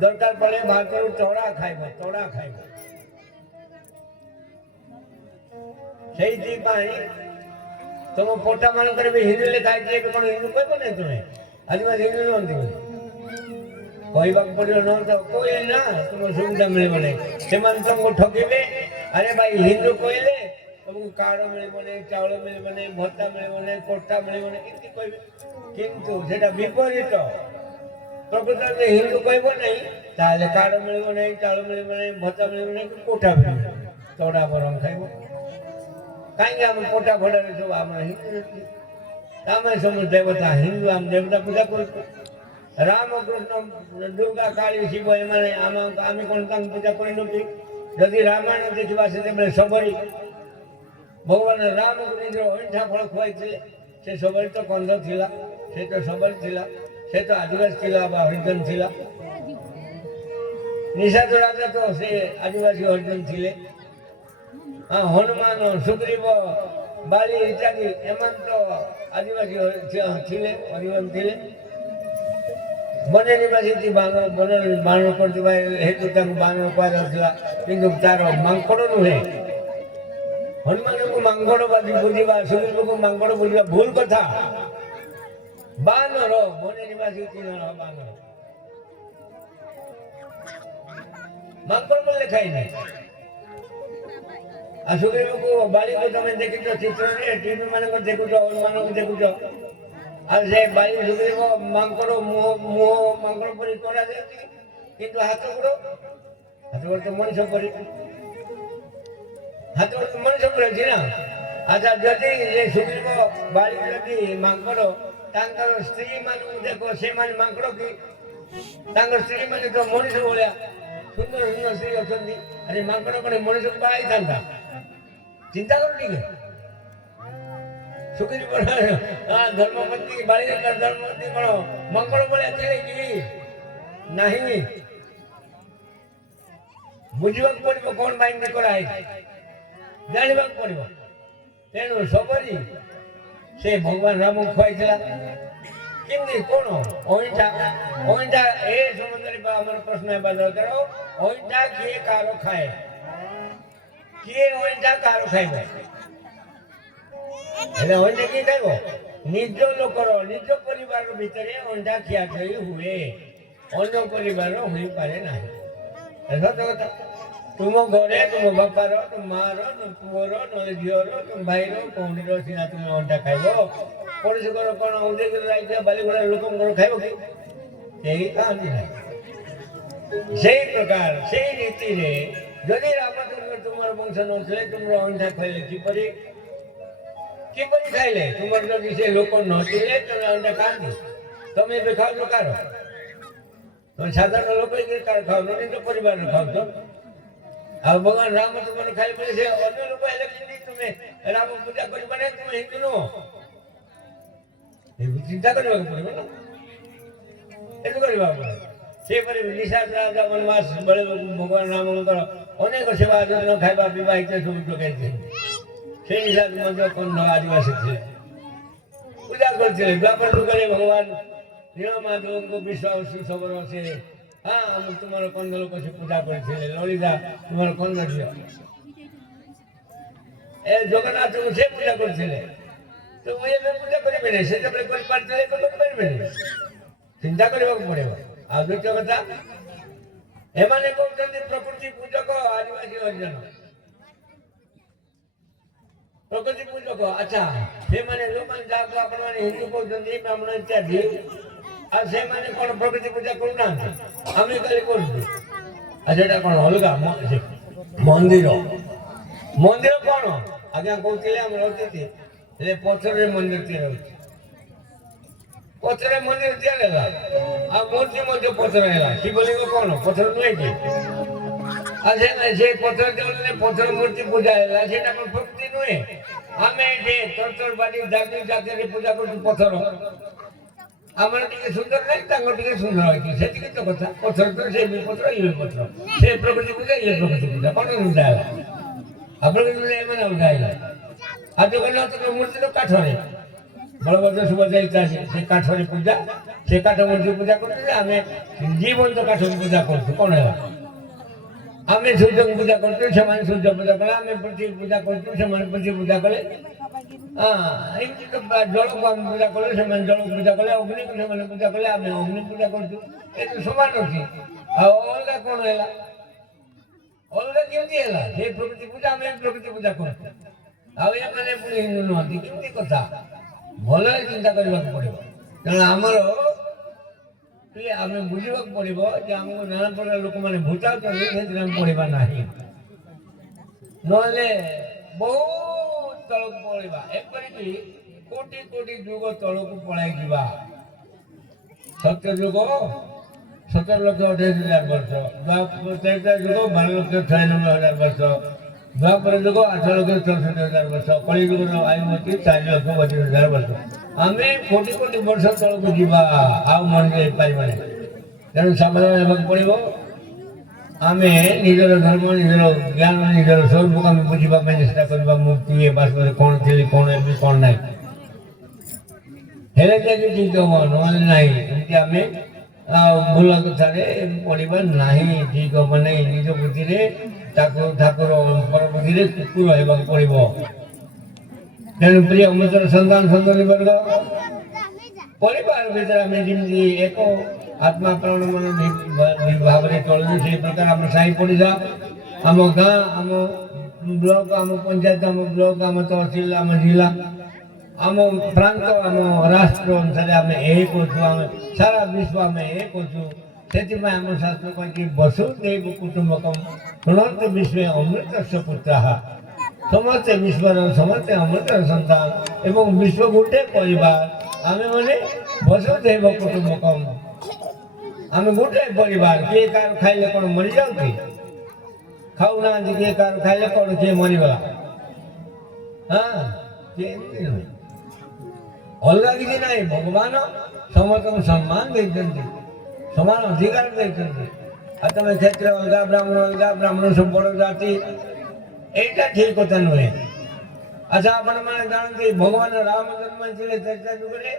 ଦରକାର ପଡ଼ିଲେ ଭାରତରୁ ତଡ଼ା ଖାଇବ। ସେଇଥିପାଇଁ ତମ ପଟା ମାନଙ୍କରେ ବି ହିନ୍ଦୁ ଲେଖା ହେଇଛି, ଏବେ କ'ଣ ହିନ୍ଦୁ କହିବ ନାହିଁ ତୁମେ? ଆଦିବାସୀ ହିନ୍ଦୁ ନୁହନ୍ତି ବୋଲି କହିବାକୁ ପଡ଼ିବ ନହେଲେ ତ କହିଲେ ନା ତୁମ ସୁବିଧା ମିଳିବ ନାହିଁ। ସେମାନେ ତମକୁ ଠକିବେ। ଆରେ ଭାଇ ହିନ୍ଦୁ କହିଲେ ତମକୁ କାର୍ଡ ମିଳିବ ନାହିଁ, ଚାଉଳ ମିଳିବ ନାହିଁ, ଭତ୍ତା ମିଳିବ ନାହିଁ, କୋଟା ମିଳିବ ନାହିଁ ଏମିତି କହିବେ। କିନ୍ତୁ ସେଟା ବିପରୀତ। ପ୍ରକୃତରେ ହିନ୍ଦୁ କହିବ ନାହିଁ ତାହେଲେ କାର୍ଡ ମିଳିବ ନାହିଁ, ଚାଉଳ ମିଳିବ ନାହିଁ, ଭତ୍ତା ମିଳିବ ନାହିଁ, କୋଟା ମିଳିବ ନାହିଁ। ତଡ଼ା ବରଂ ଖାଇବ। କାହିଁକି ଆମେ କୋଟା ଭଡ଼ାରେ ସବୁ ଆମର ହିନ୍ଦୁ ଆମେ ସବୁ ଦେବତା ହିନ୍ଦୁ ଆମେ ଦେବତା ପୂଜା କରୁଛୁ। ରାମକୃଷ୍ଣ ଦୁର୍ଗା କାଳୀ ଶିବ ଏମାନେ ଆମେ କ'ଣ ତାଙ୍କୁ ପୂଜା କରିନୁ କି? ଯଦି ରାମାୟଣ ଦେଖିବା ସେତେବେଳେ ସବରୀ ଭଗବାନ ରାମକୁ ନିଜର ଅଇଁଠା ଫଳ ଖୁଆଇଥିଲେ। ସେ ସବରୀ ତ କନ୍ଧ ଥିଲା, ସେ ତ ସବରୀ ଥିଲା, ସେ ତ ଆଦିବାସୀ ଥିଲା ବା ହରିଜନ ଥିଲା। ନିଷାଦ ରାଜା ତ ସେ ଆଦିବାସୀ ହରିଜନ ଥିଲେ। ହନୁମାନ ସୁଗ୍ରୀବ ବାଲି ଇତ୍ୟାଦି ଏମାନେ ତ ଆଦିବାସୀ ଥିଲେ, ହରିଜନ ଥିଲେ। ବନେ ନିବାସୀ ବନରେ ବାରଣ କରିଥିବା ହେତୁ ତାଙ୍କୁ ବାନର କୁହାଯାଉଥିଲା। କିନ୍ତୁ ତାର ମାଙ୍କଡ଼ ନୁହେଁ। ହନୁମାନଙ୍କୁ ମାଙ୍କଡ଼ ବୁଝିବା, ସୁଗ୍ରୀବକୁ ମାଙ୍କଡ଼ ବୁଝିବା ଭୁଲ କଥା। ବାନର ବନେ ନିବାସୀ ବାନର ମାଙ୍କଡ଼ ବୋଲି ଲେଖା ହେଇନାହିଁ। ଆଉ ସୁଗ୍ରୀବକୁ ବାଳିକୁ ତମେ ଦେଖିଛ ଚିତ୍ରରେ, ଟିଭି ମାନଙ୍କ ଦେଖୁଛ, ହନୁମାନଙ୍କୁ ଦେଖୁଛ। ଆଉ ସେ ବାଳି ସୁଗ୍ରୀବ ମାଙ୍କଡ଼ ମୁହଁ ମାଙ୍କଡ଼ ପରି କରାଯାଇଛି। କିନ୍ତୁ ହାତ ଗୋଡ଼ ତ ମଣିଷ ପରି, ହାତ ଗୋଡ଼ ମଣିଷ ପରି ଅଛି ନା। ଆଚ୍ଛା ଯଦି ଏ ସୁଗ୍ରୀବ ବାଳି ଯଦି ମାଙ୍କଡ଼, ତାଙ୍କର ସ୍ତ୍ରୀ ମାନଙ୍କୁ ଦେଖ, ସେମାନେ ମାଙ୍କଡ଼ କି? ତାଙ୍କର ସ୍ତ୍ରୀ ମାନେ ତ ମଣିଷ ଭଳିଆ ସୁନ୍ଦର ସୁନ୍ଦର ସ୍ତ୍ରୀ ଅଛନ୍ତି। ଆରେ ମାଙ୍କଡ଼ କ'ଣ ମଣିଷକୁ ବାହା ହେଇଥାନ୍ତା? ଚିନ୍ତା କର ଟିକେ। ସୁଗ୍ରୀବ ଧର୍ମପତ୍ନୀ ବାଳି ଧର୍ମପତ୍ନୀ କ'ଣ ମାଙ୍କଡ଼ ଭଳିଆ ଥିଲେ କି? ନାହିଁ। ବୁଝିବାକୁ ପଡ଼ିବ କ'ଣ ପାଇଁ ଏମିତି କରାହେଇଛି, ଜାଣିବାକୁ ପଡ଼ିବ। ତେଣୁ ସବରୀ ସେ ଭଗବାନ ରାମକୁ ଖୁଆଇଥିଲା। କେମିତି କ'ଣ? ଅଇଁଠା ଏ ସମ୍ବନ୍ଧରେ ଆମର ପ୍ରଶ୍ନ ହେବା ଦରକାର। ଅଇଁଠା କିଏ କାହାର ଖାଏ? କିଏ ଅଇଁଠା କାହାର ଖାଇବ? ହେଲେ ଅଇଁଠା କିଏ ଖାଇବ? ନିଜ ଲୋକର, ନିଜ ପରିବାର ଭିତରେ ଅଇଁଠା ଖିଆଖୁଇ ହୁଏ, ଅନ୍ୟ ପରିବାର ହୋଇପାରେ ନାହିଁ। ସତ କଥା। ତୁମ ଘରେ ତୁମ ବାପାର, ତୁମ ମାଆର, ତୁମ ପୁଅର, ନହେଲେ ଝିଅର, ତୁମ ଭାଇର, ଭଉଣୀର ସିନା ତୁମେ ଅଣ୍ଡା ଖାଇବ। ପଡ଼ୋଶୀ ଘର କ'ଣ ଉଦୟଗିରି ଯାଇଥିବା ବାଲିଗୁଡ଼ା ଲୋକଙ୍କର ଖାଇବ କି? କେହି ଖାଆନ୍ତି ନାହିଁ। ସେଇ ପ୍ରକାର ସେଇ ରୀତିରେ ଯଦି ରାମଚନ୍ଦ୍ର ତୁମର ବଂଶ ନଥିଲେ ତୁମର ଅଣ୍ଡା ଖାଇଲେ କିପରି ଖାଇଲେ? ତୁମର ଯଦି ସେ ଲୋକ ନଥିଲେ ତମେ ଅଣ୍ଡା ଖାଆନ୍ତି? ତମେ ଏବେ ଖାଉଛ କାହାର? ତମେ ସାଧାରଣ ଲୋକ କାହାର ଖାଉନ, ନିଜ ପରିବାର ଖାଉଛ। ଆଉ ଭଗବାନ ରାମ ତୁମର ଖାଇଲେ ବୋଲି ସେ ଅନ୍ୟ ଲୋକ ହେଲେ କେମିତି ତୁମେ ରାମ ପୂଜା କରିବ ନାହିଁ? ତୁମେ ହିନ୍ଦୁ ନୁହଁ। ଚିନ୍ତା କରିବାକୁ ପଡ଼ିବ ନା, ଏଠୁ କରିବାକୁ ପଡ଼ିବ। ସେପରି ନିଷାଦ ରାଜା ବନବାସ ବେଳେ ଭଗବାନ ରାମଙ୍କର ଅନେକ ସେବା ଯତ୍ନ, ଖାଇବା ପିଇବା ଇତ୍ୟାଦି ସବୁ ଯୋଗାଇଥିଲେ। ସେ ନିଷାଦ ମଧ୍ୟ କନ୍ଧ ଆଦିବାସୀ ଥିଲେ, ପୂଜା କରିଥିଲେ। ଦ୍ୱାପର ଯୁଗରେ ଭଗବାନ ନୀଳମାଧବଙ୍କୁ ବିଶ୍ୱାସ ସୁଶବର ସେ ତୁମର କନ୍ଧ ଲୋକ ସେ ପୂଜା କରିଥିଲେ। ଲଳିତା ତୁମର କନ୍ଧ ଝିଅ, ଏ ଜଗନ୍ନାଥଙ୍କୁ ସେ ପୂଜା କରିଥିଲେ। ତ ଏବେ ପୂଜା କରିବେ ନାହିଁ, ସେତେବେଳେ କରିପାରିଥିଲେ, କରିପାରିବେନି। ଚିନ୍ତା କରିବାକୁ ପଡ଼ିବ। ଆଉ ଦ୍ୱିତୀୟ କଥା, ଏମାନେ କହୁଛନ୍ତି ପ୍ରକୃତି ପୂଜକ, ଆଦିବାସୀ ହରିଜନ ପ୍ରକୃତି ପୂଜକ। ଆଚ୍ଛା, ସେମାନେ ଯୋଉମାନେ ଯାହାକୁ ଆପଣମାନେ ହିନ୍ଦୁ କହୁଛନ୍ତି, ବ୍ରାହ୍ମଣ ଇତ୍ୟାଦି, ଆଉ ସେମାନେ କ'ଣ ପ୍ରକୃତି ପୂଜା କରୁନାହାନ୍ତି? ଆମେ ଖାଲି କରୁଛୁ। ଆଉ ସେଟା କ'ଣ ଅଲଗା? ମନ୍ଦିର କ'ଣ? ଆଜ୍ଞା କହୁଥିଲେ ଆମର ଅତିଥି, ହେଲେ ପଥରରେ ମନ୍ଦିର ତିଆରି ହେଉଛି। ପଥରରେ ମନ୍ଦିର ତିଆରି ହେଲା, ଆଉ ମୂର୍ତ୍ତି ମଧ୍ୟ ପଥର ହେଲା। ଶିବଲିଙ୍ଗ କ'ଣ ପଥର ନୁହେଁ କି? ଆଉ ସେ ପଥର ଦେଉଥିଲେ, ପଥର ମୂର୍ତ୍ତି ପୂଜା ହେଲା, ସେଟା କ'ଣ ପ୍ରକୃତି ନୁହେଁ? ଆମେ ଏଠି ତରତର ବାଡ଼ି ଧାର୍ମିକ ଜାତିରେ ପୂଜା କରୁଛୁ ପଥର। ଆମର ଟିକେ ସୁନ୍ଦର ନାହିଁ, ତାଙ୍କର ଟିକେ ସୁନ୍ଦର ହେଇଛି, ସେତିକି ତ କଥା। ପଥର ତ ସେ ବି ପଥର, ଇଏ ପଥର। ସେ ପ୍ରକୃତି ପୂଜା, ଇଏ ପ୍ରକୃତି ପୂଜା, କ'ଣ ଅଲଗା ହେଲା? ଆଉ ପ୍ରକୃତି ପୂଜା ଏମାନେ ଅଲଗା ହେଲା। ଆଉ ଜଗନ୍ନାଥଙ୍କ ମୂର୍ତ୍ତି ତ କାଠରେ, ବଳଭଦ୍ର ସୁଭଦ୍ରା ଇତ୍ୟାଦି ସେ କାଠରେ ପୂଜା, ସେ କାଠ ମୂର୍ତ୍ତି ପୂଜା କରୁଥିଲେ। ଆମେ ଜୀବନ୍ତ କାଠକୁ ପୂଜା କରୁଛୁ, କ'ଣ ହେଲା? ଆମେ ସୂର୍ଯ୍ୟକୁ ପୂଜା କରୁଛୁ, ସେମାନେ ସୂର୍ଯ୍ୟ ପୂଜା କଲେ। ଆମେ ପୃଥିବୀ ପୂଜା କରୁଛୁ, ସେମାନେ ପୃଥିବୀ ପୂଜା କଲେ। ଏମିତି ତ ଜଳକୁ ଆମେ ପୂଜା କଲେ ସେମାନେ ଜଳକୁ ପୂଜା କଲେ, ଅଗ୍ନିକୁ ସେମାନେ ପୂଜା କଲେ, ଆମେ ଅଗ୍ନି ପୂଜା କରୁଛୁ। ଏ ତ ସମାନ ଅଛି। ଆଉ ଅଲଗା କ'ଣ ହେଲା? ଅଲଗା କେମିତି ହେଲା? ସେ ପ୍ରକୃତି ପୂଜା, ଆମେ ପ୍ରକୃତି ପୂଜା କରୁଛୁ। ଆଉ ଏମାନେ ପୁଣି ହିନ୍ଦୁ ନୁହନ୍ତି, କେମିତି କଥା? ଭଲରେ ଚିନ୍ତା କରିବାକୁ ପଡ଼ିବ। ତେଣୁ ଆମର ଆମେ ବୁଝିବାକୁ ପଡ଼ିବ ଯେ ଆମକୁ ନାନା ପ୍ରକାର ଲୋକମାନେ ଭୁତାଉଛନ୍ତି, ସେଥିରେ ଆମେ ପଡ଼ିବା ନାହିଁ। ନହେଲେ ବହୁତ ତଳକୁ ପଳେଇବା, ଏପରିକି କୋଟି କୋଟି ଯୁଗ ତଳକୁ ପଳାଇ ଯିବା। ସତ୍ୟ ଯୁଗ 17,28,000 ବର୍ଷ, ତ୍ରେତୟା ଯୁଗ 12,96,000 ବର୍ଷ, ଦ୍ୱାପର ଯୁଗ 8,64,000 ବର୍ଷ, କଳି ଯୁଗର ଆୟୁ ଅଛି 4,32,000 ବର୍ଷ। ଆମେ କୋଟି କୋଟି ବର୍ଷ ତଳକୁ ଯିବା, ଆଉ ମନେ ଯାଇପାରିବା ନାହିଁ। ତେଣୁ ସାବଧାନ ହେବାକୁ ପଡ଼ିବ। ଆମେ ନିଜର ଧର୍ମ, ନିଜର ଜ୍ଞାନ, ନିଜର ସ୍ୱରୂପକୁ ଆମେ ବୁଝିବା ପାଇଁ ଚେଷ୍ଟା କରିବା। ମୁଁ କିଏ, ବାସ୍ତବରେ କ'ଣ ଥିଲି, କ'ଣ ଏବେ, କ'ଣ ନାହିଁ। ହେଲେ ଯାଇକି ଠିକ୍ ହବ, ନହେଲେ ନାହିଁ। ଏମିତି ଆମେ ଭୁଲ କଥାରେ ପଡ଼ିବା ନାହିଁ, ଠିକ୍ ହବ ନାହିଁ। ନିଜ ବୁଦ୍ଧିରେ ଠାକୁର ପର ବୁଦ୍ଧିରେ କୁକୁର ହେବାକୁ ପଡ଼ିବ। ତେଣୁ ପ୍ରିୟ ଅମୃତର ସନ୍ତାନ ସନ୍ତତି ବର୍ଗ, ପରିବାର ଭିତରେ ଆମେ ଯେମିତି ଏକ ଆତ୍ମା ପ୍ରାଣ ମନ ଭାବରେ ଚଳୁଛୁ, ସେଇ ପ୍ରକାର ଆମ ସାହି ପଡ଼ିଶା, ଆମ ଗାଁ, ଆମ ବ୍ଲକ, ଆମ ପଞ୍ଚାୟତ, ଆମ ବ୍ଲକ, ଆମ ତହସିଲ, ଆମ ଜିଲ୍ଲା, ଆମ ପ୍ରାନ୍ତ, ଆମ ରାଷ୍ଟ୍ର ଅନୁସାରେ ଆମେ ଏକ ଅଛୁ। ଆମେ ସାରା ବିଶ୍ୱ ଆମେ ଏକ ଅଛୁ। ସେଥିପାଇଁ ଆମ ଶାସ୍ତ୍ର କହିଛି ବସୁଧୈବ କୁଟୁମ୍ବକମ୍ ଶୃଣନ୍ତୁ ବିଶ୍ୱେ ଅମୃତସ୍ୟ ପୁତ୍ରାଃ। ସମସ୍ତେ ବିଶ୍ୱର ସମସ୍ତେ ଅମୃତର ସନ୍ତାନ ଏବଂ ବିଶ୍ୱ ଗୋଟେ ପରିବାର। ଆମେ ମାନେ ବସୁଧୈବ କୁଟୁମ୍ବକମ୍, ଆମେ ଗୋଟେ ପରିବାର। କିଏ କାହାର ଖାଇଲେ କ'ଣ ମରିଯାଉଛି? ଖାଉନାହାନ୍ତି। କିଏ କାହାର ଖାଇଲେ କ'ଣ କିଏ ମରିଗଲା? ଏମିତି ନୁହେଁ, ଅଲଗା କିଛି ନାହିଁ। ଭଗବାନ ସମସ୍ତଙ୍କୁ ସମ୍ମାନ ଦେଇଛନ୍ତି, ସମାନ ଅଧିକାର ଦେଇଛନ୍ତି। ଆଉ ତମେ କ୍ଷେତ୍ର ଅଲଗା, ବ୍ରାହ୍ମଣ ଅଲଗା, ବ୍ରାହ୍ମଣ ସବୁ ବଡ଼ ଜାତି, ଏଇଟା ଠିକ କଥା ନୁହେଁ। ଆଚ୍ଛା, ଆପଣମାନେ ଜାଣନ୍ତି ଭଗବାନ ରାମ ଜନ୍ମ ହେଇଥିଲେ ତ୍ରେତୟା ଯୁଗରେ।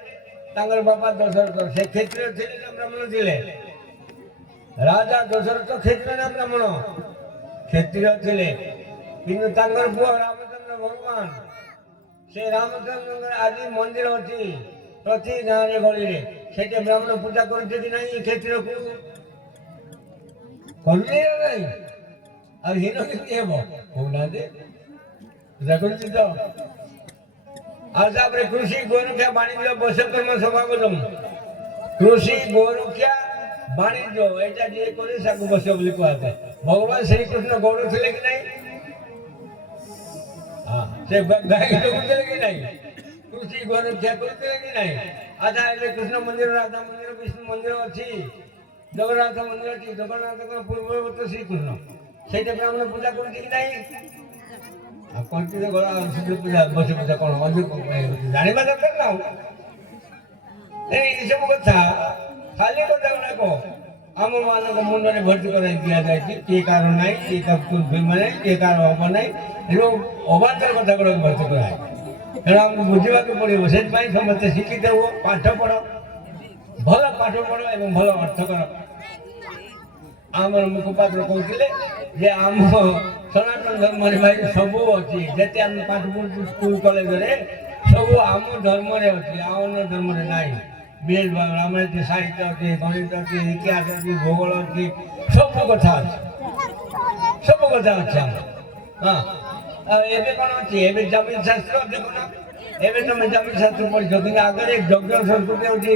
ତାଙ୍କର ବାପା ଦଶରଥ, ସେ କ୍ଷତ୍ରିୟ ଥିଲେ ନା ବ୍ରାହ୍ମଣ ଥିଲେ? ରାଜା ଦଶରଥ କ୍ଷତ୍ରିୟ ନା ବ୍ରାହ୍ମଣ? କ୍ଷତ୍ରିୟ ଥିଲେ। କିନ୍ତୁ ତାଙ୍କର ପୁଅ ରାମଚନ୍ଦ୍ର ଭଗବାନ, ସେ ରାମଚନ୍ଦ୍ରଙ୍କର ଆଜି ମନ୍ଦିର ଅଛି ପ୍ରତି ଗାଁରେ ଗଳିରେ। ସେଠି ବ୍ରାହ୍ମଣ ପୂଜା କରୁছে କି ନାହିଁ? କ୍ଷତ୍ରିୟକୁ କରୁନି ନା ନାହିଁ? ଆଉ ହୀନ କେମିତି ହେବ କହୁନାହାନ୍ତି? ପୂଜା କରୁଛି ତ। ଆଉ ତାପରେ କୃଷି ଗୋରକ୍ଷା ବାଣିଜ୍ୟ ବୈଶ୍ୱକର୍ମ ସ୍ୱଭାବଜମ୍। କୃଷି ଗୋରକ୍ଷା ବାଣିଜ୍ୟ ଏଇଟା ଯିଏ କରେ ତାକୁ ବୈଶ୍ୟ ବୋଲି କୁହାଯାଏ। ଭଗବାନ ଶ୍ରୀକୃଷ୍ଣ ଗୌଡ଼ ଥିଲେ କି ନାହିଁ? ସେ ଗାଈ ଜଗୁଥିଲେ କି ନାହିଁ? କୃଷି ଗୋରକ୍ଷା କରୁଥିଲେ କି ନାହିଁ? ଆଚ୍ଛା, ଏବେ କୃଷ୍ଣ ମନ୍ଦିର, ରାଧା ମନ୍ଦିର, ବିଷ୍ଣୁ ମନ୍ଦିର ଅଛି, ଜଗନ୍ନାଥ ମନ୍ଦିର ଅଛି। ଜଗନ୍ନାଥଙ୍କର ପୂର୍ବବର୍ତ୍ତୀ ଶ୍ରୀକୃଷ୍ଣ, ସେଇଟା ବ୍ରାହ୍ମଣ ପୂଜା କରୁଛି କି ନାହିଁ? ଆଉ କରୁଛି ଯେ ଗଲା ପୂଜା ବସି ପୂଜା କ'ଣ ଅଧିକ ଜାଣିବା ଦରକାର ନା। ଏସବୁ କଥା ଖାଲି କଥା ଗୁଡ଼ାକ ଆମ ମାନଙ୍କ ମୁଣ୍ଡରେ ଭର୍ତ୍ତି କରାଇ ଦିଆଯାଇଛି। କିଏ କାହାର ନାହିଁ, କିଏ କାହାକୁ ମାନେ, କିଏ କାହାର ହବ ନାହିଁ, ଏବଂ ଅବାନ୍ତର କଥା ଗୁଡ଼ାକ ଭର୍ତ୍ତି କରାଏ। ତେଣୁ ଆମକୁ ବୁଝିବାକୁ ପଡ଼ିବ। ସେଥିପାଇଁ ସମସ୍ତେ ଶିକ୍ଷିତ ହୁଅ, ପାଠ ପଢ଼, ଭଲ ପାଠ ପଢ଼ ଏବଂ ଭଲ ଅର୍ଥ କର। ଆମର ମୁଖପାତ୍ର କହୁଥିଲେ ଯେ ଆମ ସନାତନ ଧର୍ମରେ ଭାଇ ସବୁ ଅଛି। ଯେତେ ଆମେ ପାଠ ପଢ଼ୁଛୁ ସ୍କୁଲ କଲେଜରେ, ସବୁ ଆମ ଧର୍ମରେ ଅଛି, ଆଉ ଅନ୍ୟ ଧର୍ମରେ ନାହିଁ। ଆମର ଏଠି ସାହିତ୍ୟ ଅଛି, ଗଣିତ ଅଛି, ଇତିହାସ ଅଛି, ଭୂଗୋଳ ଅଛି, ସବୁ କଥା ଅଛି, ସବୁ କଥା ଅଛି ଆମର। ଆଉ ଏବେ କ'ଣ ଅଛି? ଏବେ ଜମିନ ଶାସ୍ତ୍ର ଦେଖୁନ। ଏବେ ତମେ ଜମିନ ଶାସ୍ତ୍ର ପଢ଼ିଛ, କିନ୍ତୁ ଆଗରେ ଯଜ୍ଞ ସଂସ୍କୃତି ହେଉଛି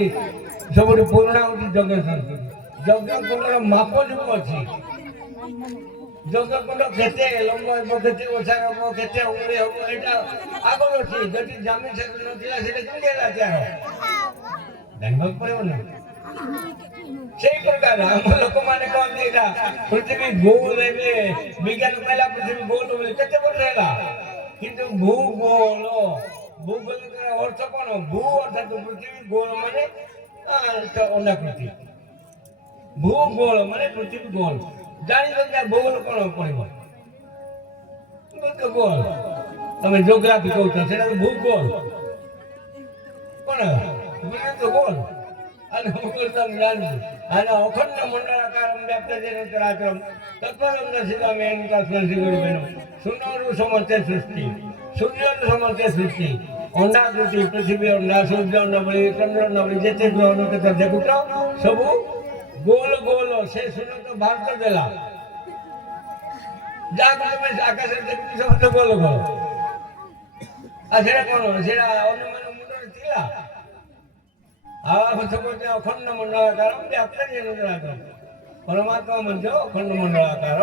ସବୁଠୁ ପୁରୁଣା, ହେଉଛି ଯଜ୍ଞ ସଂସ୍କୃତି। ଯଜ୍ଞ କୁଣ୍ଡର ମାପ ଯୁଗ ଅଛି। ଯଜ୍ଞ କୁଣ୍ଡ କେତେ ଲମ୍ବ ହେବ, କେତେ ଓସାର ହେବ, କେତେ ଉଙ୍ଗୁଳି ହେବ, ଏଇଟା ଆଗରୁ ଅଛି। ଯଦି ଜମିନ ଶାସ୍ତ୍ର ନଥିଲା ସେଇଟା କେମିତି ହେଲା ତିଆର? ଜାଣିବାକୁ ପଡ଼ିବ ନା। ସେଇ ପ୍ରକାର ଆମ ଲୋକମାନେ କହନ୍ତି ଏଇଟା ପୃଥିବୀ ଗୋଲ, ଏବେ ବିଜ୍ଞାନ କହିଲା ପୃଥିବୀ ଗୋଲ ବୋଲି କେତେ ବର୍ଷ ହେଲା। କିନ୍ତୁ ଭୂଗୋଳ, ଭୂଗୋଳର ଅର୍ଥ କ'ଣ? ଭୂ ଅର୍ଥାତ୍ ପୃଥିବୀ, ଗୋଳ ମାନେ ଅଣ୍ଡାକୃତି। ଭୂଗୋଳ ମାନେ ପୃଥିବୀ ଗୋଲ। ଜାଣିଛନ୍ତି ନା ଭୂଗୋଳ କ'ଣ ପଡ଼ିବ? ଗୋଲ। ତମେ ଜିଓଗ୍ରାଫି କହୁଛ, ସେଟା ଭୂଗୋଳ କ'ଣ? ଗୋଲ। ଅଖଣ୍ଡ ମଣ୍ଡଳାକାର ବ୍ୟାପ୍ତ ଚରାଚରମ୍ ତତ୍ପରଂ ଦର୍ଶିତାମେନ ତସ୍ମିନ୍ ଶ୍ରୀଗୁରୁବେନ। ଶୂନ୍ୟରୁ ସମସ୍ତେ ସୃଷ୍ଟି, ସୂର୍ଯ୍ୟ ସମସ୍ତେ ସୃଷ୍ଟି ଅଣ୍ଡା ସୃଷ୍ଟି ପୃଥିବୀ ଅଣ୍ଡା ସୂର୍ଯ୍ୟ ଅଣ୍ଡା ଭଳି ଚନ୍ଦ୍ର ଅଣ୍ଡା ଭଳି ଯେତେ ଗ୍ରହ ନକ୍ଷତ୍ର ଦେଖୁଛ ସବୁ ଗୋଲ ଗୋଲ ସେ ଶୂନ୍ୟ ତ ଭାରତ ଦେଲା ଯାହାକୁ ତମେ ଆକାଶରେ ଦେଖୁଛ ସବୁ ତ ଗୋଲ ଗୋଲ ଆଉ ସେଟା କଣ ସେଟା ଅନ୍ୟମାନଙ୍କ ମୁଣ୍ଡରେ ଥିଲା ଆଉ ସବୁ ଅଖଣ୍ଡ ମଣ୍ଡଳାକାର ବ୍ୟାପ୍ତ ପରମାତ୍ମା ମଧ୍ୟ ଅଖଣ୍ଡ ମଣ୍ଡଳାକାର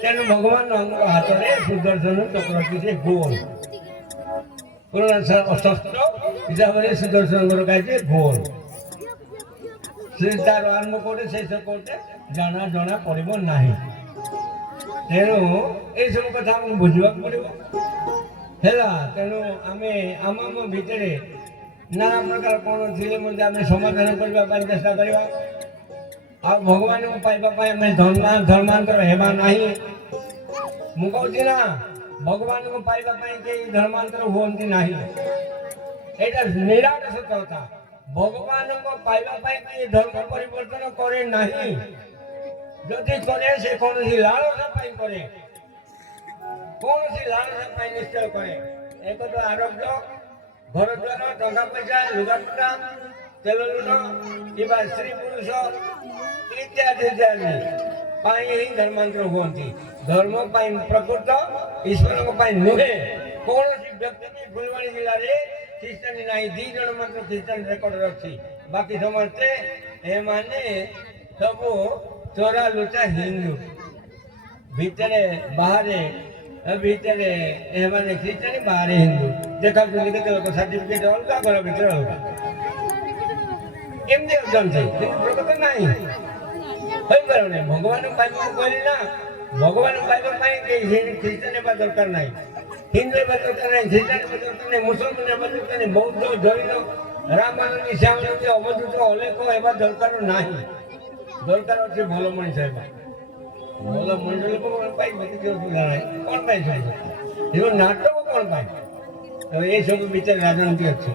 ତେଣୁ ଭଗବାନଙ୍କ ହାତରେ ସୁଦର୍ଶନ ଚକ୍ରଟି ସେ ଗୋଲ ପୁରୁଣା ଷଷ୍ଠ ହିସାବରେ ସୁଦର୍ଶନଙ୍କର କାହିଁକି ଗୋଲ ସେ ତାର ଆରମ୍ଭ କୋଉଟେ ଶେଷ କୋଉଟେ ଜଣା ପଡିବ ନାହିଁ ତେଣୁ ଏଇସବୁ କଥା ଆମକୁ ବୁଝିବାକୁ ପଡିବ ହେଲା ତେଣୁ ଆମେ ଆମ ଭିତରେ ନାନା ପ୍ରକାର କ'ଣ ଥିଲେ ମଧ୍ୟ ଆମେ ସମାଧାନ କରିବା ପାଇଁ ଚେଷ୍ଟା କରିବା ଆଉ ଭଗବାନଙ୍କୁ ପାଇବା ପାଇଁ ଆମେ ଧର୍ମାନ୍ତର ହେବା ନାହିଁ ମୁଁ କହୁଛି ନା ଭଗବାନଙ୍କୁ ପାଇବା ପାଇଁ କେହି ଧର୍ମାନ୍ତର ହୁଅନ୍ତି ନାହିଁ ଏଇଟା ନିରାଟ ସତ କଥା ଭଗବାନଙ୍କୁ ପାଇବା ପାଇଁ କେହି ଧର୍ମ ପରିବର୍ତ୍ତନ କରେ ନାହିଁ ଯଦି କରେ ସେ କୌଣସି ଲାଳସା ପାଇଁ କରେ କୌଣସି ଲାଳସା ପାଇଁ ନିଶ୍ଚୟ କରେ ଏକ ତ ଆରୋଗ୍ୟ ଘର ଦ୍ୱାର ଟଙ୍କା ପଇସା ଲୁଗାପଟା ତେଲ ଲୁଣ କିମ୍ବା ସ୍ତ୍ରୀ ପୁରୁଷ ଇତ୍ୟାଦି ଇତ୍ୟାଦି ପାଇଁ ହିଁ ଧର୍ମାନ୍ତର ହୁଅନ୍ତି ଧର୍ମ ପାଇଁ ପ୍ରକୃତ ଈଶ୍ୱରଙ୍କ ପାଇଁ ନୁହେଁ କୌଣସି ବ୍ୟକ୍ତି ବି ଫୁଲବାଣୀ ଜିଲ୍ଲାରେ ଖ୍ରୀଷ୍ଟିଆନ ନାହିଁ 2 ଜଣ ମାତ୍ର ଖ୍ରୀଷ୍ଟିଆନ ରେକର୍ଡରେ ଅଛି ବାକି ସମସ୍ତେ ଏମାନେ ସବୁ ଚୋରା ଲୁଚା ହିନ୍ଦୁ ଭିତରେ ବାହାରେ ଏମାନେ ଖ୍ରୀଷ୍ଟିଆନ ବାହାରେ ହିନ୍ଦୁ ଦେଖାଉଛନ୍ତି କେତେ ଲୋକ ସାର୍ଟିଫିକେଟ ଅଲଗା ଘର ଭିତରେ ଅଲଗା ଏମିତି ଅଛନ୍ତି କିନ୍ତୁ ପ୍ରକୃତ ନାହିଁ ହୋଇପାରୁନି ଭଗବାନଙ୍କୁ ପାଇବାକୁ କହିଲି ନା ଭଗବାନଙ୍କୁ ପାଇବା ପାଇଁ ଖ୍ରୀଷ୍ଟିଆନ ହେବା ଦରକାର ନାହିଁ ହିନ୍ଦୁ ହେବା ଦରକାର ନାହିଁ ଖ୍ରୀଷ୍ଟିଆନ ହେବା ଦରକାର ନାହିଁ ମୁସଲମାନ ହେବା ଦରକାର ନାହିଁ ବୌଦ୍ଧ ଜୈନ ରାମାନନ୍ଦୀ ଶ୍ୟାମାନନ୍ଦୀ ଅବଧୂତ ଅଲେଖ ହେବା ଦରକାର ନାହିଁ ଦରକାର ଅଛି ଭଲ ମଣିଷ ହେବା ଭଲ ମଣିଷ ଲୋକ କ'ଣ ପାଇଁ କିଛି ଅସୁବିଧା ନାହିଁ କ'ଣ ପାଇଁ ସବୁ ନାଟକ କ'ଣ ପାଇଁ ଏସବୁ ଭିତରେ ରାଜନୀତି ଅଛି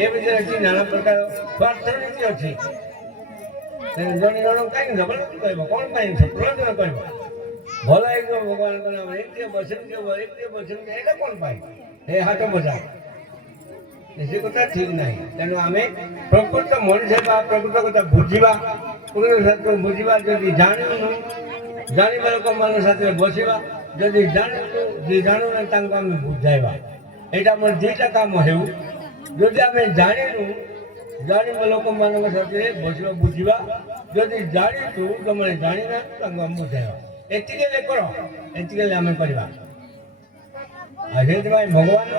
ଏ ଭିତରେ ଅଛି ନାନା ପ୍ରକାର ସ୍ୱାର୍ଥନୀତି ଅଛି ଜଣେ ଜଣଙ୍କୁ କାହିଁକି ଜବରଦସ୍ତି କହିବ କ'ଣ ପାଇଁ ପ୍ରଲୋଭନ କହିବ ଭଲ ହେଇଯିବ ଭଗବାନଙ୍କ ନାମ ଏମିତି ହବ ସେମିତି ହବ ଏମିତି ହବ ସେମିତି ଏଇଟା କ'ଣ ପାଇଁ ଏ ହାଟ ବଜା ସେ କଥା ଠିକ ନାହିଁ ତେଣୁ ଆମେ ପ୍ରକୃତ ମଣିଷ ହେବା ପ୍ରକୃତ କଥା ବୁଝିବା ପ୍ରକୃତ ବୁଝିବା ଯଦି ଜାଣିନୁ ଜାଣିବା ଲୋକମାନଙ୍କ ସାଥିରେ ବସିବା ଯଦି ଜାଣୁନା ତାଙ୍କୁ ଆମେ ବୁଝାଇବା ଏଇଟା ଆମର ଦୁଇଟା କାମ ହେଉ ଯଦି ଆମେ ଜାଣିବା ଲୋକମାନଙ୍କ ସାଥିରେ ବସିବା ବୁଝିବା ଯଦି ଜାଣିଛୁ ତମେ ଜାଣିନା ତାଙ୍କୁ ଆମେ ବୁଝାଇବା ଏତିକି ହେଲେ କର ଏତିକି ହେଲେ ଆମେ କରିବା ଆଉ ସେଥିପାଇଁ ଭଗବାନ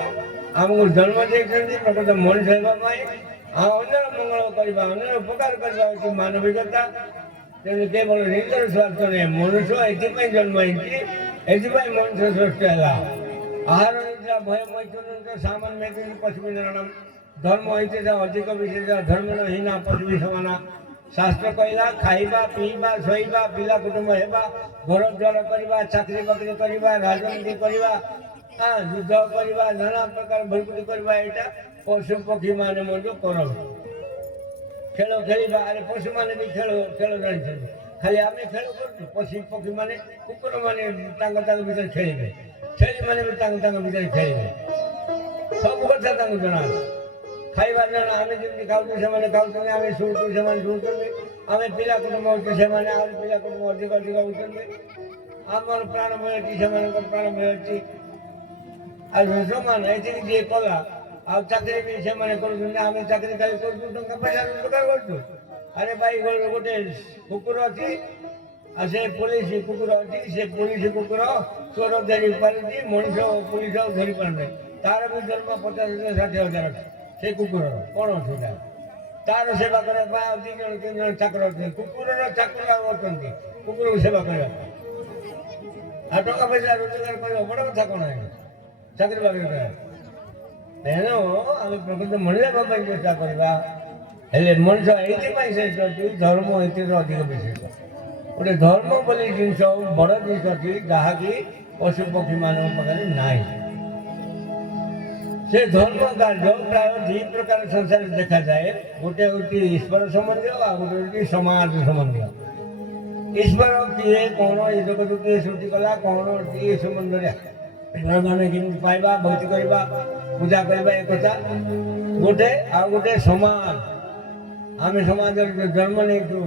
ଆମକୁ ଜନ୍ମ ଦେଇଛନ୍ତି ପ୍ରକୃତ ମଣିଷ ହେବା ପାଇଁ ଆଉ ଅନ୍ୟର ମଙ୍ଗଳ କରିବା ଅନ୍ୟର ଉପକାର କରିବା ହେଉଛି ମାନବିକତା ତେଣୁ କେବଳ ନିଜର ସ୍ୱାର୍ଥ ନୁହେଁ ମନୁଷ୍ୟ ଏଥିପାଇଁ ଜନ୍ମ ହେଇଛି ଏଥିପାଇଁ ମନୁଷ୍ୟ ସୃଷ୍ଟି ହେଲା ଆହାର ନିଦ୍ରା ଭୟ ମୈଥୁନ ସାମାନ ମେଦିନ ପଶୁବି ନାରାୟଣ ଧର୍ମ ହେଇଛି ଅଧିକ ବିଶେଷ ଧର୍ମହୀନା ପଶୁବି ସମାନ ଶାସ୍ତ୍ର କହିଲା ଖାଇବା ପିଇବା ଶୋଇବା ପିଲା କୁଟୁମ୍ବ ହେବା ଘର ଦ୍ୱାର କରିବା ଚାକିରି ବାକିରି କରିବା ରାଜନୀତି କରିବା ଯୁଦ୍ଧ କରିବା ନାନା ପ୍ରକାର ଭରପୁରୀ କରିବା ଏଇଟା ପଶୁ ପକ୍ଷୀ ମାନେ ମଧ୍ୟ କରନ୍ତି ଖେଳ ଖେଳିବା ଆରେ ପଶୁମାନେ ବି ଖେଳ ଜାଣିଛନ୍ତି ଖାଲି ଆମେ ଖେଳ କରୁଛୁ ପଶୁ ପକ୍ଷୀ ମାନେ କୁକୁର ମାନେ ତାଙ୍କ ଭିତରେ ଖେଳିବେ ଛେଳି ମାନେ ବି ତାଙ୍କ ଭିତରେ ଖେଳିବେ ସବୁ କଥା ତାଙ୍କୁ ଜଣା ଖାଇବା ଜଣା ଆମେ ଯେମିତି ଖାଉଛୁ ସେମାନେ ଖାଉଛନ୍ତି ଆମେ ଶୁଣୁଛୁ ସେମାନେ ଶୁଣୁଛନ୍ତି ଆମେ ପିଲା କୁଟୁମ୍ବ ହଉଛୁ ସେମାନେ ଆହୁରି ପିଲା କୁଟୁମ୍ବ ଅଧିକ ହଉଛନ୍ତି ଆମର ପ୍ରାଣ ମିଳୁଛି ସେମାନଙ୍କର ପ୍ରାଣ ମିଳୁଛି ଆଉ ସମାନ ଏଥିରେ ଯିଏ କଲା ଆଉ ଚାକିରି ବି ସେମାନେ କରୁଛନ୍ତି ଆମେ ଚାକିରି ଖାଲି କରୁଛୁ ଟଙ୍କା ପଇସା ରୋଜଗାର କରୁଛୁ ଆରେ ଭାଇ ଗୋଟେ କୁକୁର ଅଛି ଆଉ ସେ ପୋଲିସ କୁକୁର ଅଛି ସେ ପୋଲିସ କୁକୁର ଚୋର ଧରି ପାରୁଛି ମଣିଷ ପୋଲିସ ଆଉ ଧରି ପାରୁନାହିଁ ତାର ବି ଦରମା 50,000-60,000 ଅଛି ସେ କୁକୁରର କ'ଣ ଅସୁବିଧା ତାର ସେବା କରିବା ପାଇଁ ଆଉ 2 ଜଣ 3 ଜଣ ଚାକର ଅଛନ୍ତି କୁକୁରର ଚାକର ଆଉ ଅଛନ୍ତି କୁକୁରକୁ ସେବା କରିବା ଆଉ ଟଙ୍କା ପଇସା ରୋଜଗାର କରିବା ବଡ଼ କଥା କ'ଣ ଚାକିରି ବାକିରି କରିବା ତେଣୁ ଆମେ ପ୍ରକୃତ ମଣିଷ ହେବା ପାଇଁ ଚେଷ୍ଟା କରିବା ହେଲେ ମଣିଷ ଏଇଥିପାଇଁ ଶ୍ରେଷ୍ଠ ଅଛି ଧର୍ମ ଏଥିରେ ଅଧିକ ବିଶେଷ ଗୋଟେ ଧର୍ମ ବୋଲି ଜିନିଷ ବଡ଼ ଜିନିଷ ଅଛି ଯାହାକି ପଶୁପକ୍ଷୀମାନଙ୍କ ପାଖରେ ନାହିଁ ସେ ଧର୍ମ କାର୍ଯ୍ୟ ପ୍ରାୟ 2 ପ୍ରକାର ସଂସାରରେ ଦେଖାଯାଏ ଗୋଟେ ହେଉଛି ଈଶ୍ୱର ସମ୍ବନ୍ଧୀୟ ଆଉ ଗୋଟେ ହେଉଛି ସମାଜ ସମ୍ବନ୍ଧୀୟ ଈଶ୍ୱର କିଏ କ'ଣ ଏ ଜଗତକୁ କିଏ ସୃଷ୍ଟି କଲା କ'ଣ ଏ ସମ୍ବନ୍ଧରେ ଭଗବାନ କେମିତି ପାଇବା ଭକ୍ତି କରିବା ପୂଜା କରିବା ଏ କଥା ଗୋଟେ। ଆଉ ଗୋଟେ ସମାଜ, ଆମେ ସମାଜରେ ଜନ୍ମ ନେଇଛୁ,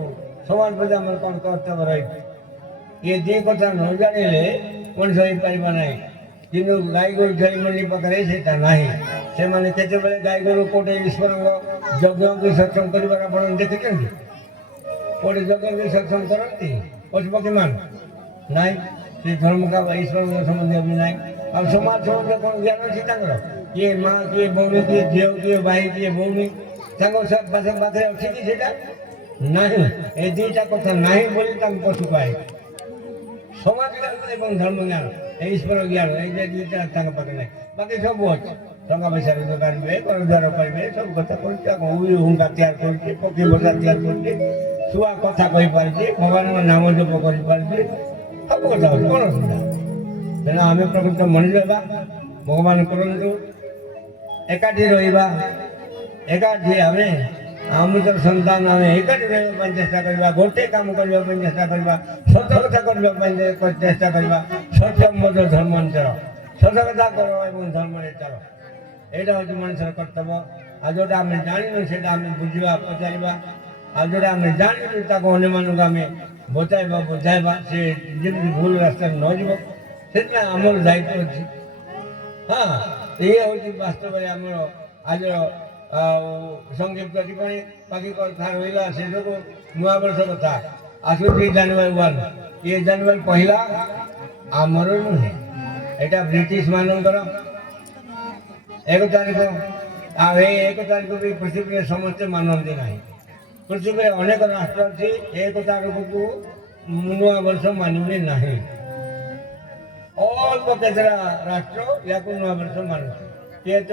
ସମାଜ ପ୍ରତି ଆମର କ'ଣ କର୍ତ୍ତବ୍ୟ ରହିଛି, ଏ ଦୁଇ କଥା ନ ଜାଣିଲେ ମଣିଷ ହେଇପାରିବ ନାହିଁ। କିନ୍ତୁ ଗାଈ ଗୋରୁ ଛେଳି ମଣ୍ଡି ପାଖରେ ସେଇଟା ନାହିଁ। ସେମାନେ କେତେବେଳେ ଗାଈ ଗୋରୁ କୋଉଠି ଈଶ୍ୱରଙ୍କ ଯଜ୍ଞକୁ ସତ୍ସଙ୍ଗ କରିବାର ଆପଣ ଦେଖିଛନ୍ତି? କୋଉଠି ଯଜ୍ଞକୁ ସତ୍ସଙ୍ଗ କରନ୍ତି ପଶୁପକ୍ଷୀମାନେ? ନାହିଁ। ସେ ଧର୍ମ କା ଈଶ୍ୱରଙ୍କ ସମ୍ବନ୍ଧୀୟ ବି ନାହିଁ। ଆଉ ସମାଜ ସମ୍ବନ୍ଧୀୟ କ'ଣ ଜ୍ଞାନ ଅଛି ତାଙ୍କର? କିଏ ମା, କିଏ ଭଉଣୀ, କିଏ ଝିଅ, କିଏ ଭାଇ, କିଏ ଭଉଣୀ, ତାଙ୍କ ପାଖରେ ଅଛି କି ସେଇଟା? ନାହିଁ। ଏ ଦୁଇଟା କଥା ନାହିଁ ବୋଲି ତାଙ୍କୁ ପଶୁ ପାଏ। ସମାଜ ଜ୍ଞାନ ଏବଂ ଧର୍ମ ଜ୍ଞାନ, ଈଶ୍ୱର ଜ୍ଞାନ, ଏଇ ଦୁଇଟା ତାଙ୍କ ପାଖରେ ନାହିଁ। ବାକି ସବୁ ଅଛି। ଟଙ୍କା ପଇସାରେ ଦୋକାନରେ ଘରଦ୍ୱାର କରିବେ, ସବୁ କଥା କରୁଛି। ଉଇ ହୁଙ୍କା ତିଆରି କରୁଛି, ପକ୍ଷୀ ବସା ତିଆରି କରୁଛି, ଶୁଆ କଥା କହିପାରୁଛି, ଭଗବାନଙ୍କ ନାମ ଜପ କରିପାରୁଛି, ସବୁ କଥା ହଉଛି। କ'ଣ ଅସୁବିଧା? ତେଣୁ ଆମେ ପ୍ରକୃତ ମଣିଷ ହେବା, ଭଗବାନ କରନ୍ତୁ, ଏକାଠି ରହିବା, ଏକାଠି ଆମେ ଅମୃତର ସନ୍ତାନ, ଆମେ ଏକାଠି ରହିବା ପାଇଁ ଚେଷ୍ଟା କରିବା, ଗୋଟେ କାମ କରିବା ପାଇଁ ଚେଷ୍ଟା କରିବା, ସତ କଥା କରିବା ପାଇଁ ଚେଷ୍ଟା କରିବା। ସତ୍ୟମ୍ବଦ ଧର୍ମାଞ୍ଚର, ସତ କଥା କର ଏବଂ ଧର୍ମରେ ଚାଲ, ଏଇଟା ହେଉଛି ମଣିଷର କର୍ତ୍ତବ୍ୟ। ଆଉ ଯେଉଁଟା ଆମେ ଜାଣିନୁ ସେଇଟା ଆମେ ବୁଝିବା, ପଚାରିବା। ଆଉ ଯେଉଁଟା ଆମେ ଜାଣିନୁ ତାକୁ ଅନ୍ୟମାନଙ୍କୁ ଆମେ ବଚାଇବା, ବୁଝାଇବା, ସେ ଯେମିତି ଭୁଲ ରାସ୍ତାରେ ନ ଯିବ, ସେଥିପାଇଁ ଆମର ଦାୟିତ୍ୱ ଅଛି। ହଁ, ଇଏ ହେଉଛି ବାସ୍ତବରେ ଆମର ଆଜିର ସଂକ୍ଷିପ୍ତ ଟିପ୍ପଣୀ। ବାକି କଥା ରହିଲା ଶେଷକୁ ନୂଆବର୍ଷ କଥା। ଆସୁଛି ଜାନୁଆରୀ 1। ଇଏ ଜାନୁଆରୀ ପହିଲା ଆମର ନୁହେଁ, ଏଇଟା ବ୍ରିଟିଶ ମାନଙ୍କର 1 ତାରିଖ। ଆଉ ଏଇ 1 ତାରିଖ ବି ପୃଥିବୀରେ ସମସ୍ତେ ମାନନ୍ତି ନାହିଁ। ପୃଥିବୀରେ ଅନେକ ରାଷ୍ଟ୍ର ଅଛି 1 ତାରିଖକୁ ନୂଆ ବର୍ଷ ମାନିବେ ନାହିଁ। ଅଳ୍ପ କେତେଟା ରାଷ୍ଟ୍ର ୟାକୁ ନୂଆ ବର୍ଷ ମାନୁଛି। କିଏ ତ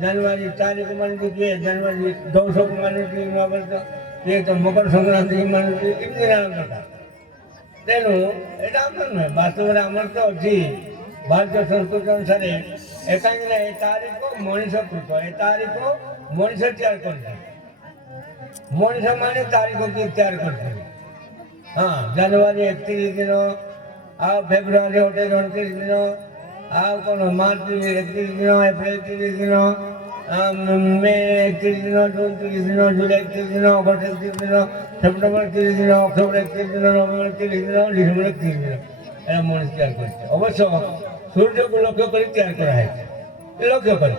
ଜାନୁଆରୀ 4 ମାନୁଛି, କିଏ ଜାନୁଆରୀ 10 ମାନୁଛି ନୂଆ ବର୍ଷ, କିଏ ତ ମକର ସଂକ୍ରାନ୍ତି ମାନୁଛି, ଏମିତି ନାନା ପ୍ରକାର। ତେଣୁ ଏଇଟା ଆମର ନୁହେଁ। ବାସ୍ତବରେ ଆମର ତ ଅଛି ଭାରତୀୟ ସଂସ୍କୃତି ଅନୁସାରେ କାହିଁକିନା ଏ ତାରିଖ ମଣିଷକୃତ, ଏ ତାରିଖ ମଣିଷ ତିଆରି କରିଛି। ମଣିଷ ମାନେ ତାରିଖ କିଏ ତିଆରି କରିଛନ୍ତି? ହଁ, ଜାନୁଆରୀ 31 ଦିନ, ଆଉ ଫେବୃଆରୀ 28-29 ଦିନ, ଆଉ କ'ଣ ମାର୍ଚ୍ଚ 31 ଦିନ, ଏପ୍ରିଲ 30 ଦିନ, ମେ 31 ଦିନ, ଜୁନ 30 ଦିନ, ଜୁଲାଇ 30 ଦିନ, ଅଗଷ୍ଟ 31 ଦିନ, ସେପ୍ଟେମ୍ବର 30 ଦିନ, ଅକ୍ଟୋବର 31 ଦିନ, ନଭେମ୍ବର 30 ଦିନ, ଡିସେମ୍ବର 30 ଦିନ। ଏହା ମଣିଷ ତିଆରି କରିছে। ଅବଶ୍ୟ ସୂର୍ଯ୍ୟକୁ ଲକ୍ଷ୍ୟ କରି ତିଆରି କରାହେଇଛି, ଲକ୍ଷ୍ୟ କରି।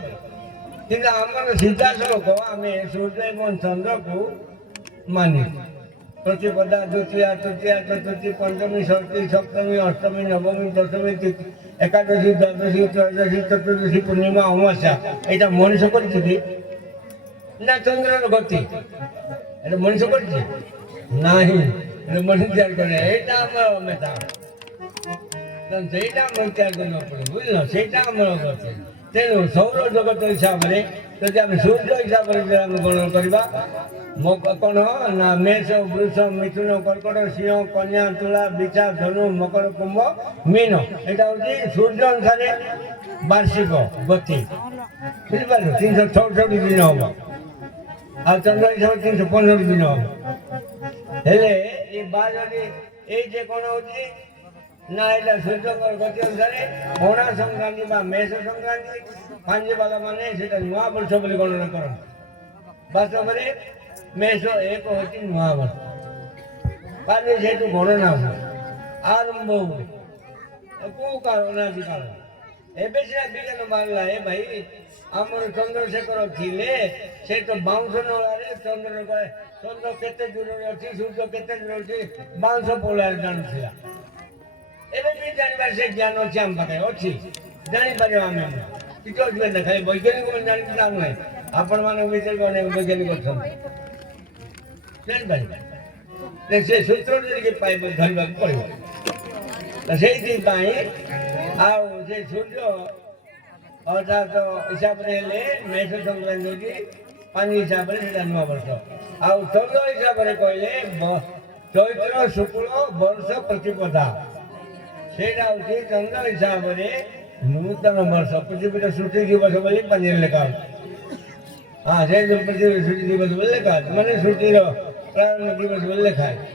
କିନ୍ତୁ ଆମର ସିଧାସଳଖ ଆମେ ସୂର୍ଯ୍ୟ ଏବଂ ଚନ୍ଦ୍ରକୁ ମାନିଛୁ। प्रतिपदा द्वितीया तृतीया चतुर्थी पंचमी षष्ठी सप्तमी अष्टमी नवमी दशमी एकादशी द्वादशी त्रयोदशी चतुर्दशी पूर्णिमा अमावस्या এটা মনুষ্য করেছে না চন্দ্রের গতি? এটা মনুষ্য করেছে? নাই, এটা মনুষ্য তৈরি করে। এটা আমার মেধা, সেইটা আমরা তৈরি করতে পড়ে, বুঝল? সেইটা আমার গতি। তেণু সৌর জগত হিসাবে যদি আমি সূর্য হিসাবে আমি গণনা করা କ'ଣ ନା ମେଷ, ବୃଷ, ମିଥୁନ, କର୍କଟ, ସିଂହ, କନ୍ୟା, ତୁଳା, ବିଛା, ଧନୁ, ମକର, କୁମ୍ଭ, ମୀନ, ଏଇଟା ହେଉଛି ସୂର୍ଯ୍ୟ ଅନୁସାରେ ବାର୍ଷିକ ଗତି, ବୁଝିପାରିଲ? 364 ଦିନ ହବ। ଆଉ ଚନ୍ଦ୍ର ହିସାବରେ 365 ଦିନ ହବ। ହେଲେ ଏ 12 ଏଇ ଯେ କ'ଣ ହଉଛି ନା ଏଇଟା ସୂର୍ଯ୍ୟଙ୍କର ଗତି ଅନୁସାରେ ପଣା ସଂକ୍ରାନ୍ତି ବା ମେଷ ସଂକ୍ରାନ୍ତି ପାଞ୍ଜିବାଲା ମାନେ ସେଇଟା ନୂଆ ବର୍ଷ ବୋଲି ଗଣନା କରନ୍ତି। ବାସ୍ତବରେ ମେଷ 1 ହେଉଛି ନୂଆ ବର୍ଷ, କାଲି ସେଇଠୁ ଗଣନା ହୁଏ, ଆରମ୍ଭ ହୁଏ। କୋଉ କାରଣ ଆଜି କାରଣ? ଏବେ ସିନା ବିଜ୍ଞାନ ବାହାରିଲା। ଏ ଭାଇ ଆମର ଚନ୍ଦ୍ରଶେଖର ଥିଲେ ସେ ତ ବାଉଁଶ ନଳାରେ ଚନ୍ଦ୍ର କେତେ ଦୂରରେ ଅଛି, ସୂର୍ଯ୍ୟ କେତେ ଦୂରରେ ଅଛି ବାଉଁଶ ପୋଳାରେ ଜାଣୁଥିଲା। ଏବେ ବି ଜାଣିବାର ସେ ଜ୍ଞାନ ଅଛି, ଆମ ପାଖରେ ଅଛି, ଜାଣିପାରିବା ଆମେ। କିଛି ଅସୁବିଧା ନାହିଁ। ଖାଲି ବୈଜ୍ଞାନିକ ମାନେ ଜାଣିଛି ତା ନୁହେଁ, ଆପଣମାନଙ୍କ ଭିତରେ ଅନେକ ବୈଜ୍ଞାନିକ ଅଛନ୍ତି, ଜାଣିପାରିବେ। ସେ ସୂତ୍ର ଟିକେ ଧରିବାକୁ ପଡ଼ିବ। ସେଇଥିପାଇଁ ଆଉ ସେ ସୂର୍ଯ୍ୟ ଅର୍ଥାତ ହିସାବରେ ହେଲେ ମେଷ ସଂକ୍ରାନ୍ତି ହେଉଛି ପାଣି ହିସାବରେ ସେଇଟା ନୂଆ ବର୍ଷ। ଆଉ ଚନ୍ଦ୍ର ହିସାବରେ କହିଲେ ଚୈତ୍ର ଶୁକ୍ଳ ବର୍ଷ ପ୍ରତିପଦା, ସେଇଟା ହେଉଛି ଚନ୍ଦ୍ର ହିସାବରେ ନୂତନ ବର୍ଷ। ପୃଥିବୀର ସୃଷ୍ଟି ଦିବସ ବୋଲି ପାଞ୍ଜିରେ ଲେଖା ହେଉଛି। ହଁ, ସେ ଯେଉଁ ପୃଥିବୀର ସୃଷ୍ଟି ଦିବସ ବୋଲି ଲେଖା ଅଛି, ମାନେ ସୃଷ୍ଟିର ପ୍ରାରମ୍ଭ ଦିବସ ବୋଲି ଲେଖା ଅଛି।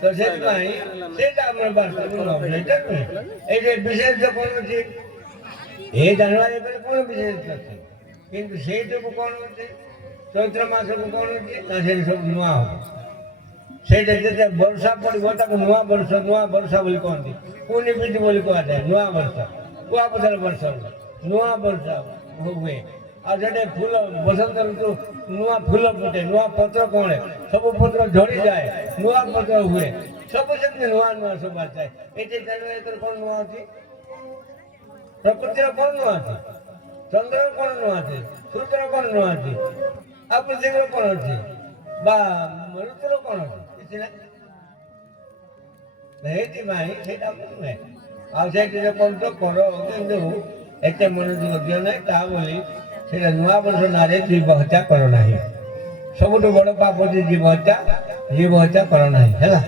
ତ ସେଥିପାଇଁ ସେଇଟା ଆମର ବାସ୍ତବ ନୁହେଁ, ଏଇଟା ନୁହେଁ। ଏଇଠି ବିଶେଷ କ'ଣ ଅଛି ଏ ଜାନୁଆରୀ ପରେ କ'ଣ ବିଶେଷ ଅଛି କିନ୍ତୁ ସେଇଟାକୁ କ'ଣ ହେଉଛି ଚୈତ୍ର ମାସକୁ କ'ଣ ହେଉଛି ନା ସେଠି ସବୁ ନୂଆ ହେବ ସେଇଟା ଯେତେ ବର୍ଷା ପଡ଼ିବ ତାକୁ ନୂଆ ବର୍ଷା ବୋଲି କହନ୍ତି ପୁଣି ବିଧି ବୋଲି କୁହାଯାଏ ନୂଆ ବର୍ଷ କୁଆପଥର ବର୍ଷ ନୂଆ ବର୍ଷ ହୁଏ ଆଉ ସେଠି ଫୁଲ ବସନ୍ତ ଋତୁ ନୂଆ ଫୁଲ ଫୁଟେ ନୂଆ ପତ୍ର କଅଁଳେ ସବୁ ପତ୍ର ଝଡ଼ିଯାଏ ନୂଆ ପତ୍ର ହୁଏ ସବୁ ସେମିତି ନୂଆ ସବୁ ଆସିଥାଏ ଏଠି ଜାନୁଆରୀ କ'ଣ ନୂଆ ଅଛି ପ୍ରକୃତିର କ'ଣ ନୂଆ ଅଛି ଚନ୍ଦ୍ରର କ'ଣ ନୂଆ ଅଛି ସୂର୍ଯ୍ୟର କ'ଣ ନୂଆ ଅଛି ଆଉ ପୃଥିବୀର କ'ଣ ଅଛି ବା ଋତୁର କ'ଣ ଅଛି କିଛି ନାହିଁ ସେଇଥିପାଇଁ ସେଇଟା ନୁହେଁ ଆଉ ସେଇଠି କଣ କର କିନ୍ତୁ ଏତେ ମନୋଯୋଗ ଦିଅ ନାହିଁ ତା ବୋଲି ସେଇଟା ନୂଆ ବର୍ଷ ନାଁରେ ଜୀବ ହତ୍ୟା କର ନାହିଁ ସବୁଠୁ ବଡ଼ ପାପ ଅଛି ଜୀବ ହତ୍ୟା କର ନାହିଁ ହେଲା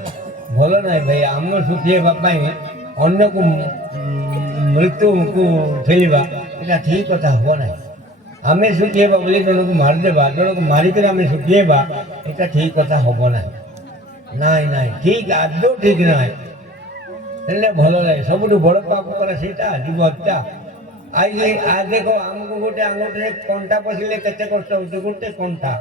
ଭଲ ନାହିଁ ଭାଇ ଆମ ସୁଖୀ ହେବା ପାଇଁ ଅନ୍ୟକୁ ମୃତ୍ୟୁକୁ ଠେଲିବା ଏଇଟା ଠିକ୍ କଥା ହେବ ନାହିଁ ଆମେ ସୁଖୀ ହେବା ବୋଲି ଜଣକୁ ମାରିଦେବା ଜଣକୁ ମାରିକରି ଆମେ ସୁଖୀ ହେବା ଏଇଟା ଠିକ୍ କଥା ହେବ ନାହିଁ ନାଇଁ ନାଇଁ ଠିକ୍ ଆଦୌ ଠିକ୍ ନାହିଁ ହେଲେ ଭଲ ଲାଗେ ସବୁଠୁ ବଡ଼ ପାପ କରେ ସେଇଟା ଜୀବ ହତ୍ୟା ଆଜି ଦେଖ ଆମକୁ ଗୋଟେ ଆଙ୍ଗୁଠିରେ କଣ୍ଟା ପଶିଲେ କେତେ କଷ୍ଟ ହେଉଛି ଗୋଟେ କଣ୍ଟା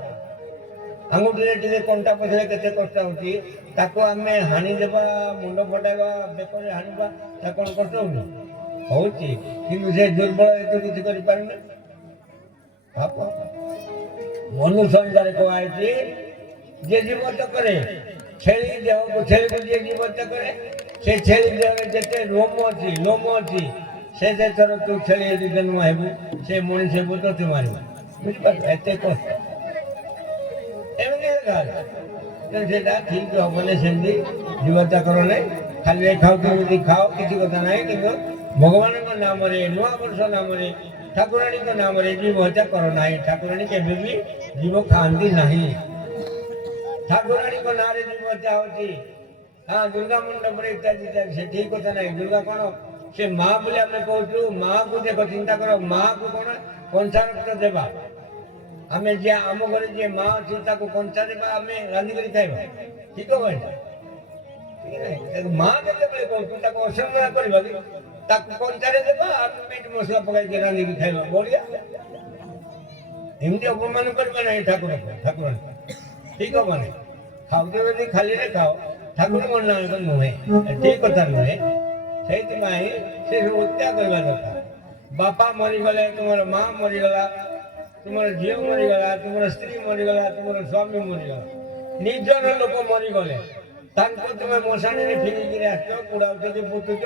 ଆଙ୍ଗୁଠିରେ ଟିକେ କଣ୍ଟା ପଶିଲେ କେତେ କଷ୍ଟ ହେଉଛି ତାକୁ ଆମେ ହାଣିଦେବା ମୁଣ୍ଡ ଫଟାଇବା ବେକରେ ହାଣିବା ତା କ'ଣ କଷ୍ଟ ହେଉଛି ହେଉଛି କିନ୍ତୁ ସେ ଦୁର୍ବଳ ଏତେ କିଛି କରିପାରୁନି ପାପ ମନୁସଂହିତାରେ କୁହାଯାଇଛି ଯିଏ ଜୀବହତ୍ୟା କରେ ଛେଳିକୁ ଯିଏ ଜୀବହତ୍ୟା କରେ ସେ ଛେଳି ଦେହରେ ଯେତେ ଲୋମ ଅଛି ସେ ଥର ତୁ ଛେଳି ଯଦି ଜନ୍ମ ହେବୁ ସେ ମଣିଷ ହେବୁ ତ ତୁ ମାରିବୁ ବୁଝିପାରୁଛୁ ଏତେ କଷ୍ଟ ଏମିତି ସେଟା ଠିକ୍ ହବନି ସେମିତି ଜୀବହତ୍ୟା କର ନାହିଁ ଖାଲି ଖାଉଛୁ ଯଦି ଖାଅ କିଛି କଥା ନାହିଁ କିନ୍ତୁ ଭଗବାନଙ୍କ ନାମରେ ନୂଆ ବର୍ଷ ନାମରେ ଠାକୁରାଣୀଙ୍କ ନାମରେ ଜୀବ ହତ୍ୟା କର ନାହିଁ ଠାକୁରାଣୀ କେବେ ବି ଜୀବ ଖାଆନ୍ତି ନାହିଁ ଠାକୁରାଣୀଙ୍କ ନାଁରେ ଜୀବ ହତ୍ୟା ହେଉଛି ହଁ ଦୁର୍ଗା ମଣ୍ଡପରେ ଇତ୍ୟାଦି ସେ ଠିକ୍ କଥା ନାହିଁ ଦୁର୍ଗା କ'ଣ ସେ ମା ବୋଲି ଆମେ କହୁଛୁ ମାଆକୁ ଦେଖ ଚିନ୍ତା କର ମାଆକୁ କ'ଣ କଂସା ରକ୍ତ ଦେବା ଆମେ ଯିଏ ଆମ ଘରେ ଯିଏ ମା ଅଛି ତାକୁ କଂସା ଦେବା ଆମେ ରାନ୍ଧିକରି ଖାଇବା ଠିକ୍ ହବ ଏଇଟା ମା ଯେତେବେଳେ କହୁଛୁ ତାକୁ ଅସମ୍ମାନ କରିବା କି ତାକୁ କଞ୍ଚାରେ ଦେବା ଆମେ ମିଟ୍ ମସଲା ପକାଇକି ରାନ୍ଧିକି ଖାଇବା ବଢ଼ିଆ ଏମିତି ଅପମାନ କରିବା ନାହିଁ ଠାକୁରାଣୀ ଠିକ୍ ହବ ନାହିଁ ଖାଉଛ ଯଦି ଖାଲିରେ ଖାଅ ଠାକୁରଙ୍କ ନାଁ ନୁହେଁ ଠିକ୍ କଥା ନୁହେଁ ସେଇଥିପାଇଁ ସେ ସବୁ ହତ୍ୟା କରିବା ଦରକାର ବାପା ମରିଗଲେ ତୁମର ମା ମରିଗଲା ତୁମର ଝିଅ ମରିଗଲା ତୁମର ସ୍ତ୍ରୀ ମରିଗଲା ତୁମର ସ୍ୱାମୀ ମରିଗଲା ନିଜର ଲୋକ ମରିଗଲେ ତାଙ୍କୁ ତୁମେ ମଶାଣିରେ ଫିଙ୍ଗିକିରି ଆସୁଛ କୁଡ଼ାଉଛ କି ପୁତୁଛ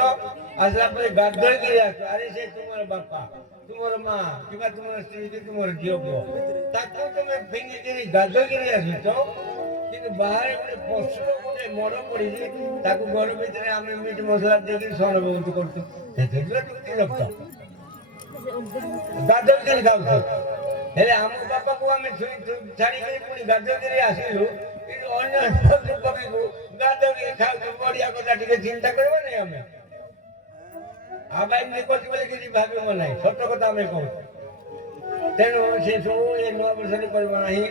ଆସିଲା ପରେ ଗାଧୋଇକିରି ଆସୁଛ ଆରେ ସେ ତୁମର ବାପା ତୁମର ମା କିମ୍ବା ତୁମର ସ୍ତ୍ରୀ କି ତୁମର ଝିଅ ପୁଅ ତାକୁ ତୁମେ ଫିଙ୍ଗିକିରି ଗାଧୋଇକିରି ଆସୁଛ କିନ୍ତୁ ବାହାରେ ଗୋଟେ ପଶୁର ଗୋଟେ ମର ପଡ଼ିଛି ତାକୁ ଘର ଭିତରେ ଆମେ ମିଟ୍ ମସଲା ଦେଇକି ସଣ ବହୁତ କରୁଛୁ ସେଥିରେ ଯୁକ୍ତି ରକ୍ତ ଗାଧୋଇକିରି ଖାଉଛୁ ହେଲେ ଆମ ବାପାକୁ ଆମେ ଛାଡ଼ିକିରି ପୁଣି ଗାଧୋଇକିରି ଆସିଲୁ କିନ୍ତୁ ଅନ୍ୟ ପକ୍ଷୀକୁ ଗାଧୋଇକିରି ଖାଉଛୁ ବଢ଼ିଆ କଥା ଟିକେ ଚିନ୍ତା କରିବା ନାହିଁ ଆମେ ଏମିତି କରୁଛୁ ବୋଲି କିଛି ଭାବିବ ନାହିଁ ସତ କଥା ଆମେ କହୁଛୁ ତେଣୁ ସେ ସବୁ ଏ ନୂଆ ବର୍ଷରେ କରିବ ନାହିଁ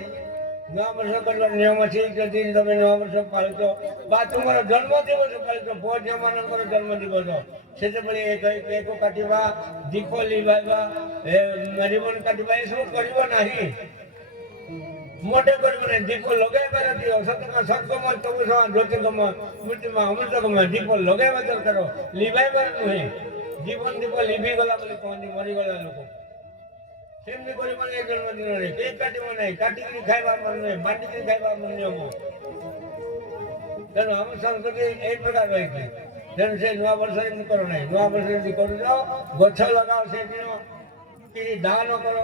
ନୂଆ ବର୍ଷ କରିବାର ନିୟମ ଅଛି ଯଦି ତମେ ନୂଆ ବର୍ଷ ପାଳୁଛ ବା ତୁମର ଜନ୍ମ ଦିବସ ପାଳୁଛ ପୁଅ ଝିଅମାନଙ୍କର ଜନ୍ମ ଦିବସ ସେତେବେଳେ କେକ୍ କାଟିବା ଦୀପ ଲିଭାଇବା ରିବନ କାଟିବା ଏସବୁ କରିବ ନାହିଁ ମୋଟେ କରିବ ନାହିଁ ଦୀପ ଲଗାଇବାର ଦିଅ ସତମା ସତ୍କମ ତମସମା ଜ୍ୟୋତିର୍ଗମ ମୃତ୍ୟୁମା ଅମୃତକମ ଦୀପ ଲଗାଇବା ଦରକାର ଲିଭାଇବାର ନୁହେଁ ଜୀବନ ଦୀପ ଲିଭିଗଲା ବୋଲି କହନ୍ତି ମରିଗଲା ଲୋକ ସେମିତି କରିବ ନାହିଁ ଜନ୍ମଦିନରେ କେକ୍ କାଟିବ ନାହିଁ କାଟିକିରି ଖାଇବା ଆମର ନୁହେଁ ବାଣ୍ଟିକିରି ଖାଇବା ଆମର ନିୟମ ତେଣୁ ଆମ ସଂସ୍କୃତି ଏଇ ପ୍ରକାର ରହିଛି ତେଣୁ ସେ ନୂଆ ବର୍ଷରେ ଏମିତି କର ନାହିଁ ନୂଆ ବର୍ଷ ଯଦି କରୁଛ ଗଛ ଲଗାଅ ସେଦିନ କିଛି ଦାନ କର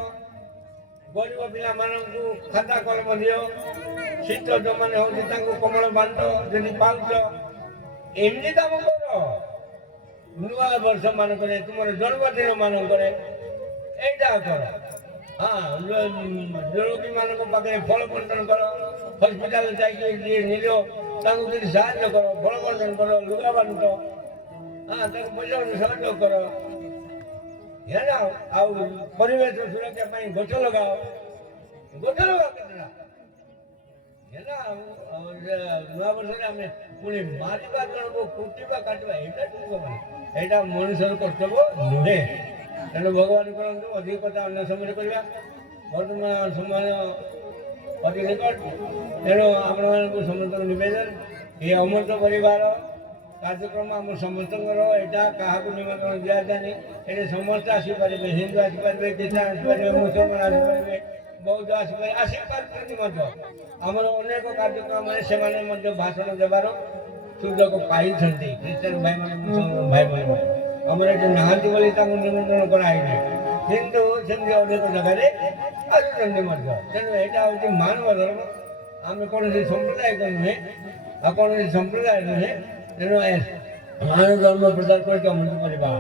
ଗରିବ ପିଲାମାନଙ୍କୁ ଖାତା କଲମ ଦିଅ ଶୀତ ଯେଉଁମାନେ ହେଉଛି ତାଙ୍କୁ କମଳ ବାଣ୍ଟ ଯଦି ପାଉଛ ଏମିତି କାମ କର ନୂଆ ବର୍ଷ ମାନଙ୍କରେ ତୁମର ଜନ୍ମଦିନ ମାନଙ୍କରେ ଏଇଟା କର ହଁ ରୋଗୀମାନଙ୍କ ପାଖରେ ଫଳ ବଣ୍ଟନ କର ହସ୍ପିଟାଲ ଯାଇକି ଯିଏ ନିଜ ତାଙ୍କୁ କିଛି ସାହାଯ୍ୟ କର ଫଳ ବଣ୍ଟନ କର ଲୁଗା ବାଣ୍ଟ ହଁ ତାଙ୍କୁ ପଇସା ସହଯୋଗ କର ହେଲା ଆଉ ପରିବେଶ ସୁରକ୍ଷା ପାଇଁ ଗଛ ଲଗାଅ କେତେଟା ହେଲା ନୂଆ ବର୍ଷରେ ଆମେ ପୁଣି ମାରିବା ଜଣକୁ କୁଟିବା କାଟିବା ଏଇଟା ଠିକ ହବନି ଏଇଟା ମଣିଷର କର୍ତ୍ତବ୍ୟ ନୁହେଁ ତେଣୁ ଭଗବାନ କରନ୍ତୁ ଅଧିକ କଥା ଅନ୍ୟ ସମୟରେ କରିବା। ବର୍ତ୍ତମାନ ସମୟ ଅତି ନିକଟ, ତେଣୁ ଆପଣମାନଙ୍କୁ ସମସ୍ତଙ୍କ ନିବେଦନ, ଏ ଅମୃତ ପରିବାର କାର୍ଯ୍ୟକ୍ରମ ଆମ ସମସ୍ତଙ୍କର। ଏଇଟା କାହାକୁ ନିମନ୍ତ୍ରଣ ଦିଆଯାଏନି। ଏଠି ସମସ୍ତେ ଆସିପାରିବେ, ହିନ୍ଦୁ ଆସିପାରିବେ, ଖ୍ରୀଷ୍ଟିଆନ ଆସିପାରିବେ, ମୁସଲମାନ ଆସିପାରିବେ, ବୌଦ୍ଧ ଆସିପାରୁଛନ୍ତି ମଧ୍ୟ। ଆମର ଅନେକ କାର୍ଯ୍ୟକ୍ରମରେ ସେମାନେ ମଧ୍ୟ ଭାଷଣ ଦେବାର ସୁଯୋଗ ପାଇଛନ୍ତି, ଖ୍ରୀଷ୍ଟିଆନ ଭାଇମାନେ, ମୁସଲମାନ ଭାଇମାନେ। ଆମର ଏଠି ନାହାନ୍ତି ବୋଲି ତାଙ୍କୁ ନିମନ୍ତ୍ରଣ କରାହେଇନି, କିନ୍ତୁ ସେମିତି ଅନେକ ଜାଗାରେ ଆସୁଛନ୍ତି ମଧ୍ୟ। ତେଣୁ ଏଇଟା ହେଉଛି ମାନବ ଧର୍ମ। ଆମେ କୌଣସି ସମ୍ପ୍ରଦାୟିକ ନୁହେଁ ଆଉ କୌଣସି ସମ୍ପ୍ରଦାୟ ନୁହେଁ। ତେଣୁ ମାନବ ଧର୍ମ ପ୍ରଚାର କରିକି ଅମୃତ ପରିବାର।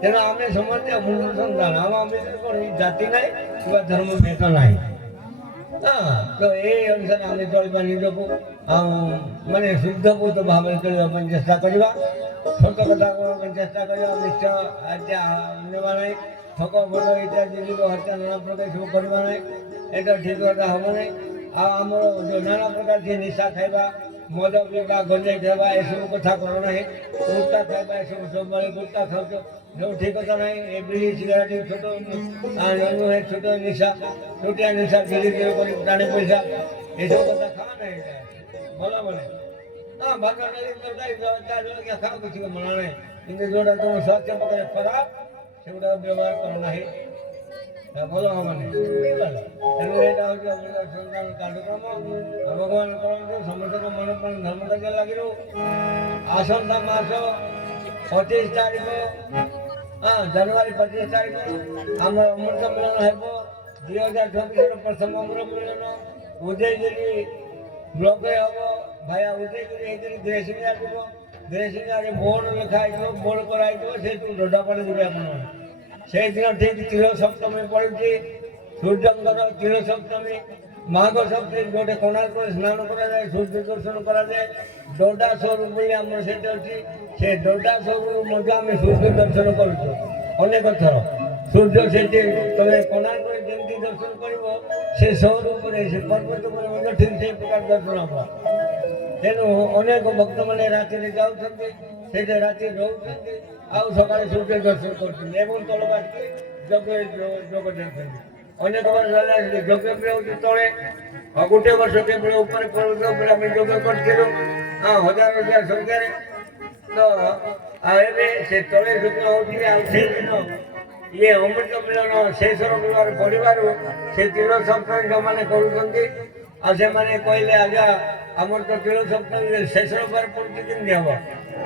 ତେଣୁ ଆମେ ସମସ୍ତେ ଅମୃତ ସନ୍ତାନ। ଆମ ଭିତରେ କୌଣସି ଜାତି ନାହିଁ କିମ୍ବା ଧର୍ମ ଭେଦ ନାହିଁ। ତ এই ଅନୁସାରେ ଆମେ ଚଳିବା, ନିଜକୁ ଆଉ ମାନେ ଶୁଦ୍ଧପୂତ ଭାବରେ ଚଳିବା ପାଇଁ ଚେଷ୍ଟା କରିବା। ସତ କଥା କହିବା ପାଇଁ ଚେଷ୍ଟା କରିବା, ମିଛ ନେବା ନାହିଁ, ଠକ ଭଲ ଇତ୍ୟାଦି ଯୁଗ ହତ୍ୟା ନାନା ପ୍ରକାର ସବୁ କରିବା ନାହିଁ। ଏଇଟା ଠିକ କଥା ହେବ ନାହିଁ। ଆଉ ଆମର ଯେଉଁ ନାନା ପ୍ରକାର ଯିଏ ନିଶା ଖାଇବା, ମଦ ପିଇବା, ଗଞ୍ଜେଇ ଖାଇବା, ଏସବୁ କଥା କର ନାହିଁ। ଗୁଟ୍କା ଖାଇବା, ଏସବୁ ସବୁବେଳେ ଗୁଟ୍କା ଖାଉଛ, ସବୁ ଠିକ କଥା ନାହିଁ। ଏ ବିଡ଼ି ସିଗାରେଟ ଛୋଟ ନୁହେଁ, ଛୋଟ ନିଶା, ଛୋଟିଆ ନିଶା ଧୀରେ ଧୀରେ କରି ପ୍ରାଣୀ ପଇସା, ଏସବୁ କଥା ଖାଅ ନାହିଁ, ଭଲ ବନେ। ହଁ, ଭାତ ଡାଲି ତରକାରୀ ଖାଅ, କିଛି ମନା ନାହିଁ। କିନ୍ତୁ ଯେଉଁଟା ତୁମ ସ୍ୱାସ୍ଥ୍ୟ ପକ୍ଷରେ ଖରାପ ସେଗୁଡ଼ାକ ବ୍ୟବହାର କର ନାହିଁ, ଭଲ ହେବନି। ତେଣୁ ଏଇଟା ହେଉଛି ସନ୍ତାନ କାର୍ଯ୍ୟକ୍ରମ। ଭଗବାନ କରନ୍ତୁ ସମସ୍ତଙ୍କ ମନ ପ୍ରାଣ ଧର୍ମ କାର୍ଯ୍ୟ ଲାଗି ରହୁ। ଆସନ୍ତା ମାସ 25 ତାରିଖ, ଜାନୁଆରୀ 25 ତାରିଖ ଆମର ଅମୃତ ମିଳନ ହେବ। 2024ର ପ୍ରଥମ ଅମୃତ ମିଳନ ଉଦୟଗିରି ବ୍ଲକରେ ହେବ। ଭାୟା ଉଦୟଗିରି ହେଇକରି ଦେଶିଙ୍ଗା ଯିବ। ଦେଶିଙ୍ଗାରେ ବୋର୍ଡ଼ ଲେଖା ହେଇଥିବ, ବୋର୍ଡ଼ କରାହେଇଥିବ, ସେଇଠୁ ଡୋଡାପାଣି ଯିବେ ଆପଣମାନେ। ସେଇଦିନ ଠିକ୍ ତିଳ ସପ୍ତମୀ ପଡ଼ୁଛି, ସୂର୍ଯ୍ୟଙ୍କର ତିଳ ସପ୍ତମୀ। ମାଘ ସପ୍ତମୀ ଗୋଟେ କୋଣାର୍କରେ ସ୍ନାନ କରାଯାଏ, ସୂର୍ଯ୍ୟ ଦର୍ଶନ କରାଯାଏ। ଡୋଡା ସୋରୁ ବୋଲି ଆମର ସେଇଠି ଅଛି, ସେ ଡୋଡା ସୋରୁରୁ ମଧ୍ୟ ଆମେ ସୂର୍ଯ୍ୟ ଦର୍ଶନ କରୁଛୁ ଅନେକ ଥର। ସୂର୍ଯ୍ୟ ସେଠି ତମେ କୋଣାର୍କରେ ଯେମିତି ଦର୍ଶନ କରିବ, ସେ ସୋରୁ ଉପରେ, ସେ ପର୍ବତ ଉପରେ ମଧ୍ୟ ଠିକ୍ ସେଇ ପ୍ରକାର ଦର୍ଶନ ହେବ। ତେଣୁ ଅନେକ ଭକ୍ତମାନେ ରାତିରେ ଯାଉଛନ୍ତି, ସେଇଠି ରାତିରେ ରହୁଛନ୍ତି, ଆଉ ସକାଳେ ସୂର୍ଯ୍ୟ ଦର୍ଶନ କରୁଛନ୍ତି ଏବଂ ତଳବାଟରେ ଯଜ୍ଞରେ ଯୋଗ ଦେଉଛନ୍ତି। ଅନେକ ବର୍ଷ ହେଲା ଯଜ୍ଞ ବି ହେଉଛି ତଳେ। ଗୋଟେ ବର୍ଷ କେବଳ ଉପରେ ପର୍ବତ ଉପରେ ଆମେ ଯୋଗ କରିଥିଲୁ, ହଜାର ହଜାର ସଂଖ୍ୟାରେ। ତ ଆଉ ଏବେ ସେ ତଳେ ଯଜ୍ଞ ହେଉଛି। ଆଉ ସେଇଦିନ ଇଏ ଅମୃତ ମିଳନ ଶେଷ ରବିବାର ପଡ଼ିବାରୁ ସେ ତିଳ ସପ୍ତମୀ ଯେଉଁମାନେ କରୁଛନ୍ତି, ଆଉ ସେମାନେ କହିଲେ ଆଜ୍ଞା ଆମର ତ ତିଳ ସପ୍ତମୀ ଶେଷ ରବିବାର ପଡ଼ୁଛି, କେମିତି ହେବ?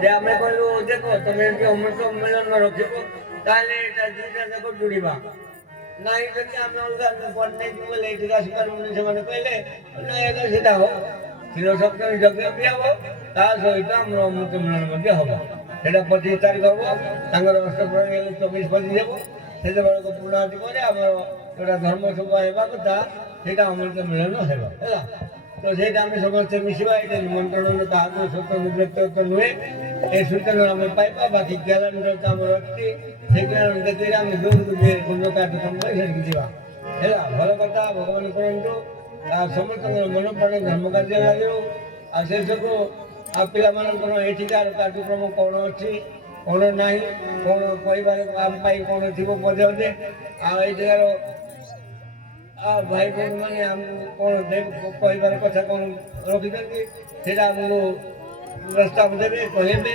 ଯେ ଆମେ କହିଲୁ ଦେଖ, ତମେ ଯଦି ଅମୃତ ମିଳନ ରଖିବ ତାହେଲେ ଏଇଟା ଦୁଇଟା ଯାକ ଯୋଡ଼ିବା, ନାଇଁ ଯଦି ଆମେ ଅଲଗା ପଢ଼ ନେଇଯିବୁ ବୋଲେ ଏଇଠିକି ଆସିପାରିବୁନି। ସେମାନେ କହିଲେ ନାଇଁ ଆଜ୍ଞା ସେଟା ହବ, ତିଳ ସପ୍ତମୀ ଯଜ୍ଞ ବି ହେବ, ତା ସହିତ ଆମର ଅମୃତ ମିଳନ ମଧ୍ୟ ହେବ। ସେଇଟା 25 ତାରିଖ ହେବ। ତାଙ୍କର ଅଷ୍ଟପ୍ରହରୀ ହେଲେ 24-25 ହେବ। ସେତେବେଳକୁ ପୂର୍ଣ୍ଣାହୁତି ପରେ ଆମର ଯେଉଁଟା ଧର୍ମ ସଭା ହେବା କଥା ସେଇଟା ଅମୃତ ମିଳନ ହେବ, ହେଲା। ତ ସେଇଟା ଆମେ ସମସ୍ତେ ମିଶିବା। ଏଇଟା ନିମନ୍ତ୍ରଣ କାହାକୁ ସ୍ୱତନ୍ତ୍ର ବ୍ୟକ୍ତିଗତ ନୁହେଁ, ଏ ସୂଚନା ଆମେ ପାଇବା। ବାକି କ୍ୟାଲେଣ୍ଡର ତ ଆମର ଅଛି, ସେ କ୍ୟାଲେଣ୍ଡର ଦେଖିଲେ ଆମେ ଯୋଉଠିକୁ ପୂର୍ଣ୍ଣ କାର୍ଯ୍ୟକ୍ରମ କରି ସେଠିକି ଯିବା, ହେଲା। ଭଲ କଥା, ଭଗବାନ କରନ୍ତୁ ସମସ୍ତଙ୍କର ମନ ପ୍ରାଣ ଧର୍ମ କାର୍ଯ୍ୟ ଲାଗିବ। ଆଉ ଶେଷକୁ ଆଉ ପିଲାମାନଙ୍କର ଏଠିକାର କାର୍ଯ୍ୟକ୍ରମ କ'ଣ ଅଛି, କ'ଣ ନାହିଁ, କ'ଣ କହିବାରେ ଆମ ପାଇଁ କ'ଣ ଥିବ ପର୍ଯ୍ୟନ୍ତ, ଆଉ ଏଠିକାର ଭାଇ ଭଉଣୀମାନେ ଆମକୁ କ'ଣ କହିବାର କଥା କ'ଣ ରଖିଛନ୍ତି ସେଇଟା ଆମକୁ ପ୍ରସ୍ତାବ ଦେବେ, କହିବେ।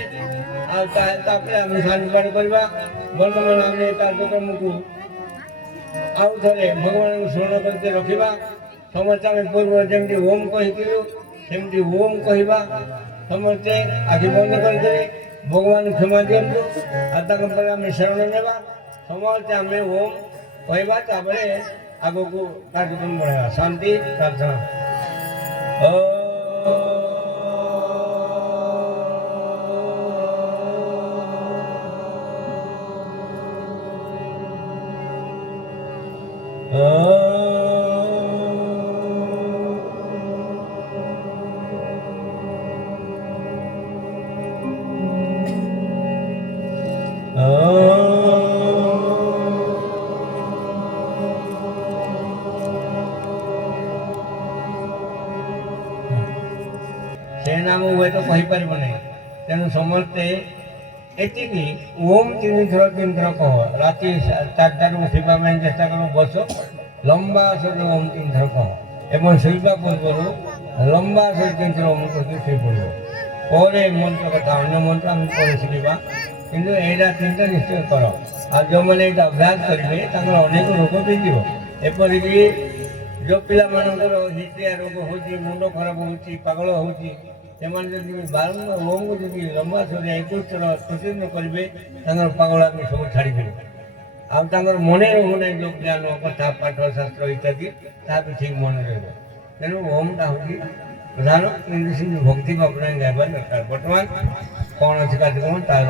ଆଉ ତାପରେ ଆମେ ସାନିପାଣି କରିବା। ବର୍ତ୍ତମାନ ଆମେ ଏ କାର୍ଯ୍ୟକ୍ରମକୁ ଆଉ ଥରେ ଭଗବାନଙ୍କୁ ସ୍ମରଣ କରିକି ରଖିବା। ସମସ୍ତେ ଆମେ ପୂର୍ବରୁ ଯେମିତି ଓମ୍ କହିଥିଲୁ ସେମିତି ଓମ୍ କହିବା। ସମସ୍ତେ ଆଖି ବନ୍ଦ କରିଦେବେ, ଭଗବାନ କ୍ଷମା ଦିଅନ୍ତୁ। ଆଉ ତାଙ୍କ ପରେ ଆମେ ଶରଣ ନେବା। ସମସ୍ତେ ଆମେ ଓମ୍ କହିବା, ତାପରେ ଆଗକୁ କାର୍ଯ୍ୟକ୍ରମ ବଢ଼ାଇବା। ଶାନ୍ତି ପ୍ରାର୍ଥନା। ସେ ନାମ ହୁଏତ କହିପାରିବ ନାହିଁ, ତେଣୁ ସମସ୍ତେ ଏତିକି ଓମ୍ 3 ଥର କହ। ରାତି 4ଟାରୁ ଉଠିବା ପାଇଁ ଚେଷ୍ଟା କର, ବସ ଲମ୍ବା ଶ୍ୱାସରେ ଓମ୍ 3 ଥର କହ ଏବଂ ଶୋଇବା ପୂର୍ବରୁ ଲମ୍ବା ଶ୍ୱାସ 3 ଥର ଓମ୍ କହିକି ଶୋଇପଡ଼ିବ। ପରେ ମନ୍ତ୍ର କଥା ଅନ୍ୟ ମନ୍ତ୍ର ଆମେ ପରେ ଶିଖିବା, କିନ୍ତୁ ଏଇଟା 3ଟା ନିଶ୍ଚୟ କର। ଆଉ ଯେଉଁମାନେ ଏଇଟା ଅଭ୍ୟାସ କରିବେ ତାଙ୍କର ଅନେକ ରୋଗ ବି ଯିବ। ଏପରିକି ଯେଉଁ ପିଲାମାନଙ୍କର ହିଷ୍ଟ୍ରିଆ ରୋଗ ହେଉଛି, ମୁଣ୍ଡ ଖରାପ ହେଉଛି, ପାଗଳ ହେଉଛି, ସେମାନେ ଯଦି ବାରମ୍ବାର ଓମ୍କୁ ଯଦି ଲମ୍ବା ସ୍ୱରରେ 21 ଥର ପ୍ରତିଦିନ କରିବେ ତାଙ୍କର ପାଗଳାମି ସବୁ ଛାଡ଼ିଯିବ। ଆଉ ତାଙ୍କର ମନେ ରହୁନାହିଁ ଯେଉଁ ଜ୍ଞାନ କଥା ପାଠ ଶାସ୍ତ୍ର ଇତ୍ୟାଦି, ତାହା ବି ଠିକ୍ ମନେ ରହିବ। ତେଣୁ ଓମ୍ଟା ହେଉଛି ପ୍ରଧାନ, କିନ୍ତୁ ସେମିତି ଭକ୍ତି ଭାବନା ଗାଇବା ଦରକାର। ବର୍ତ୍ତମାନ କ'ଣ ଅଛି କାର୍ଯ୍ୟକ୍ରମ ତାର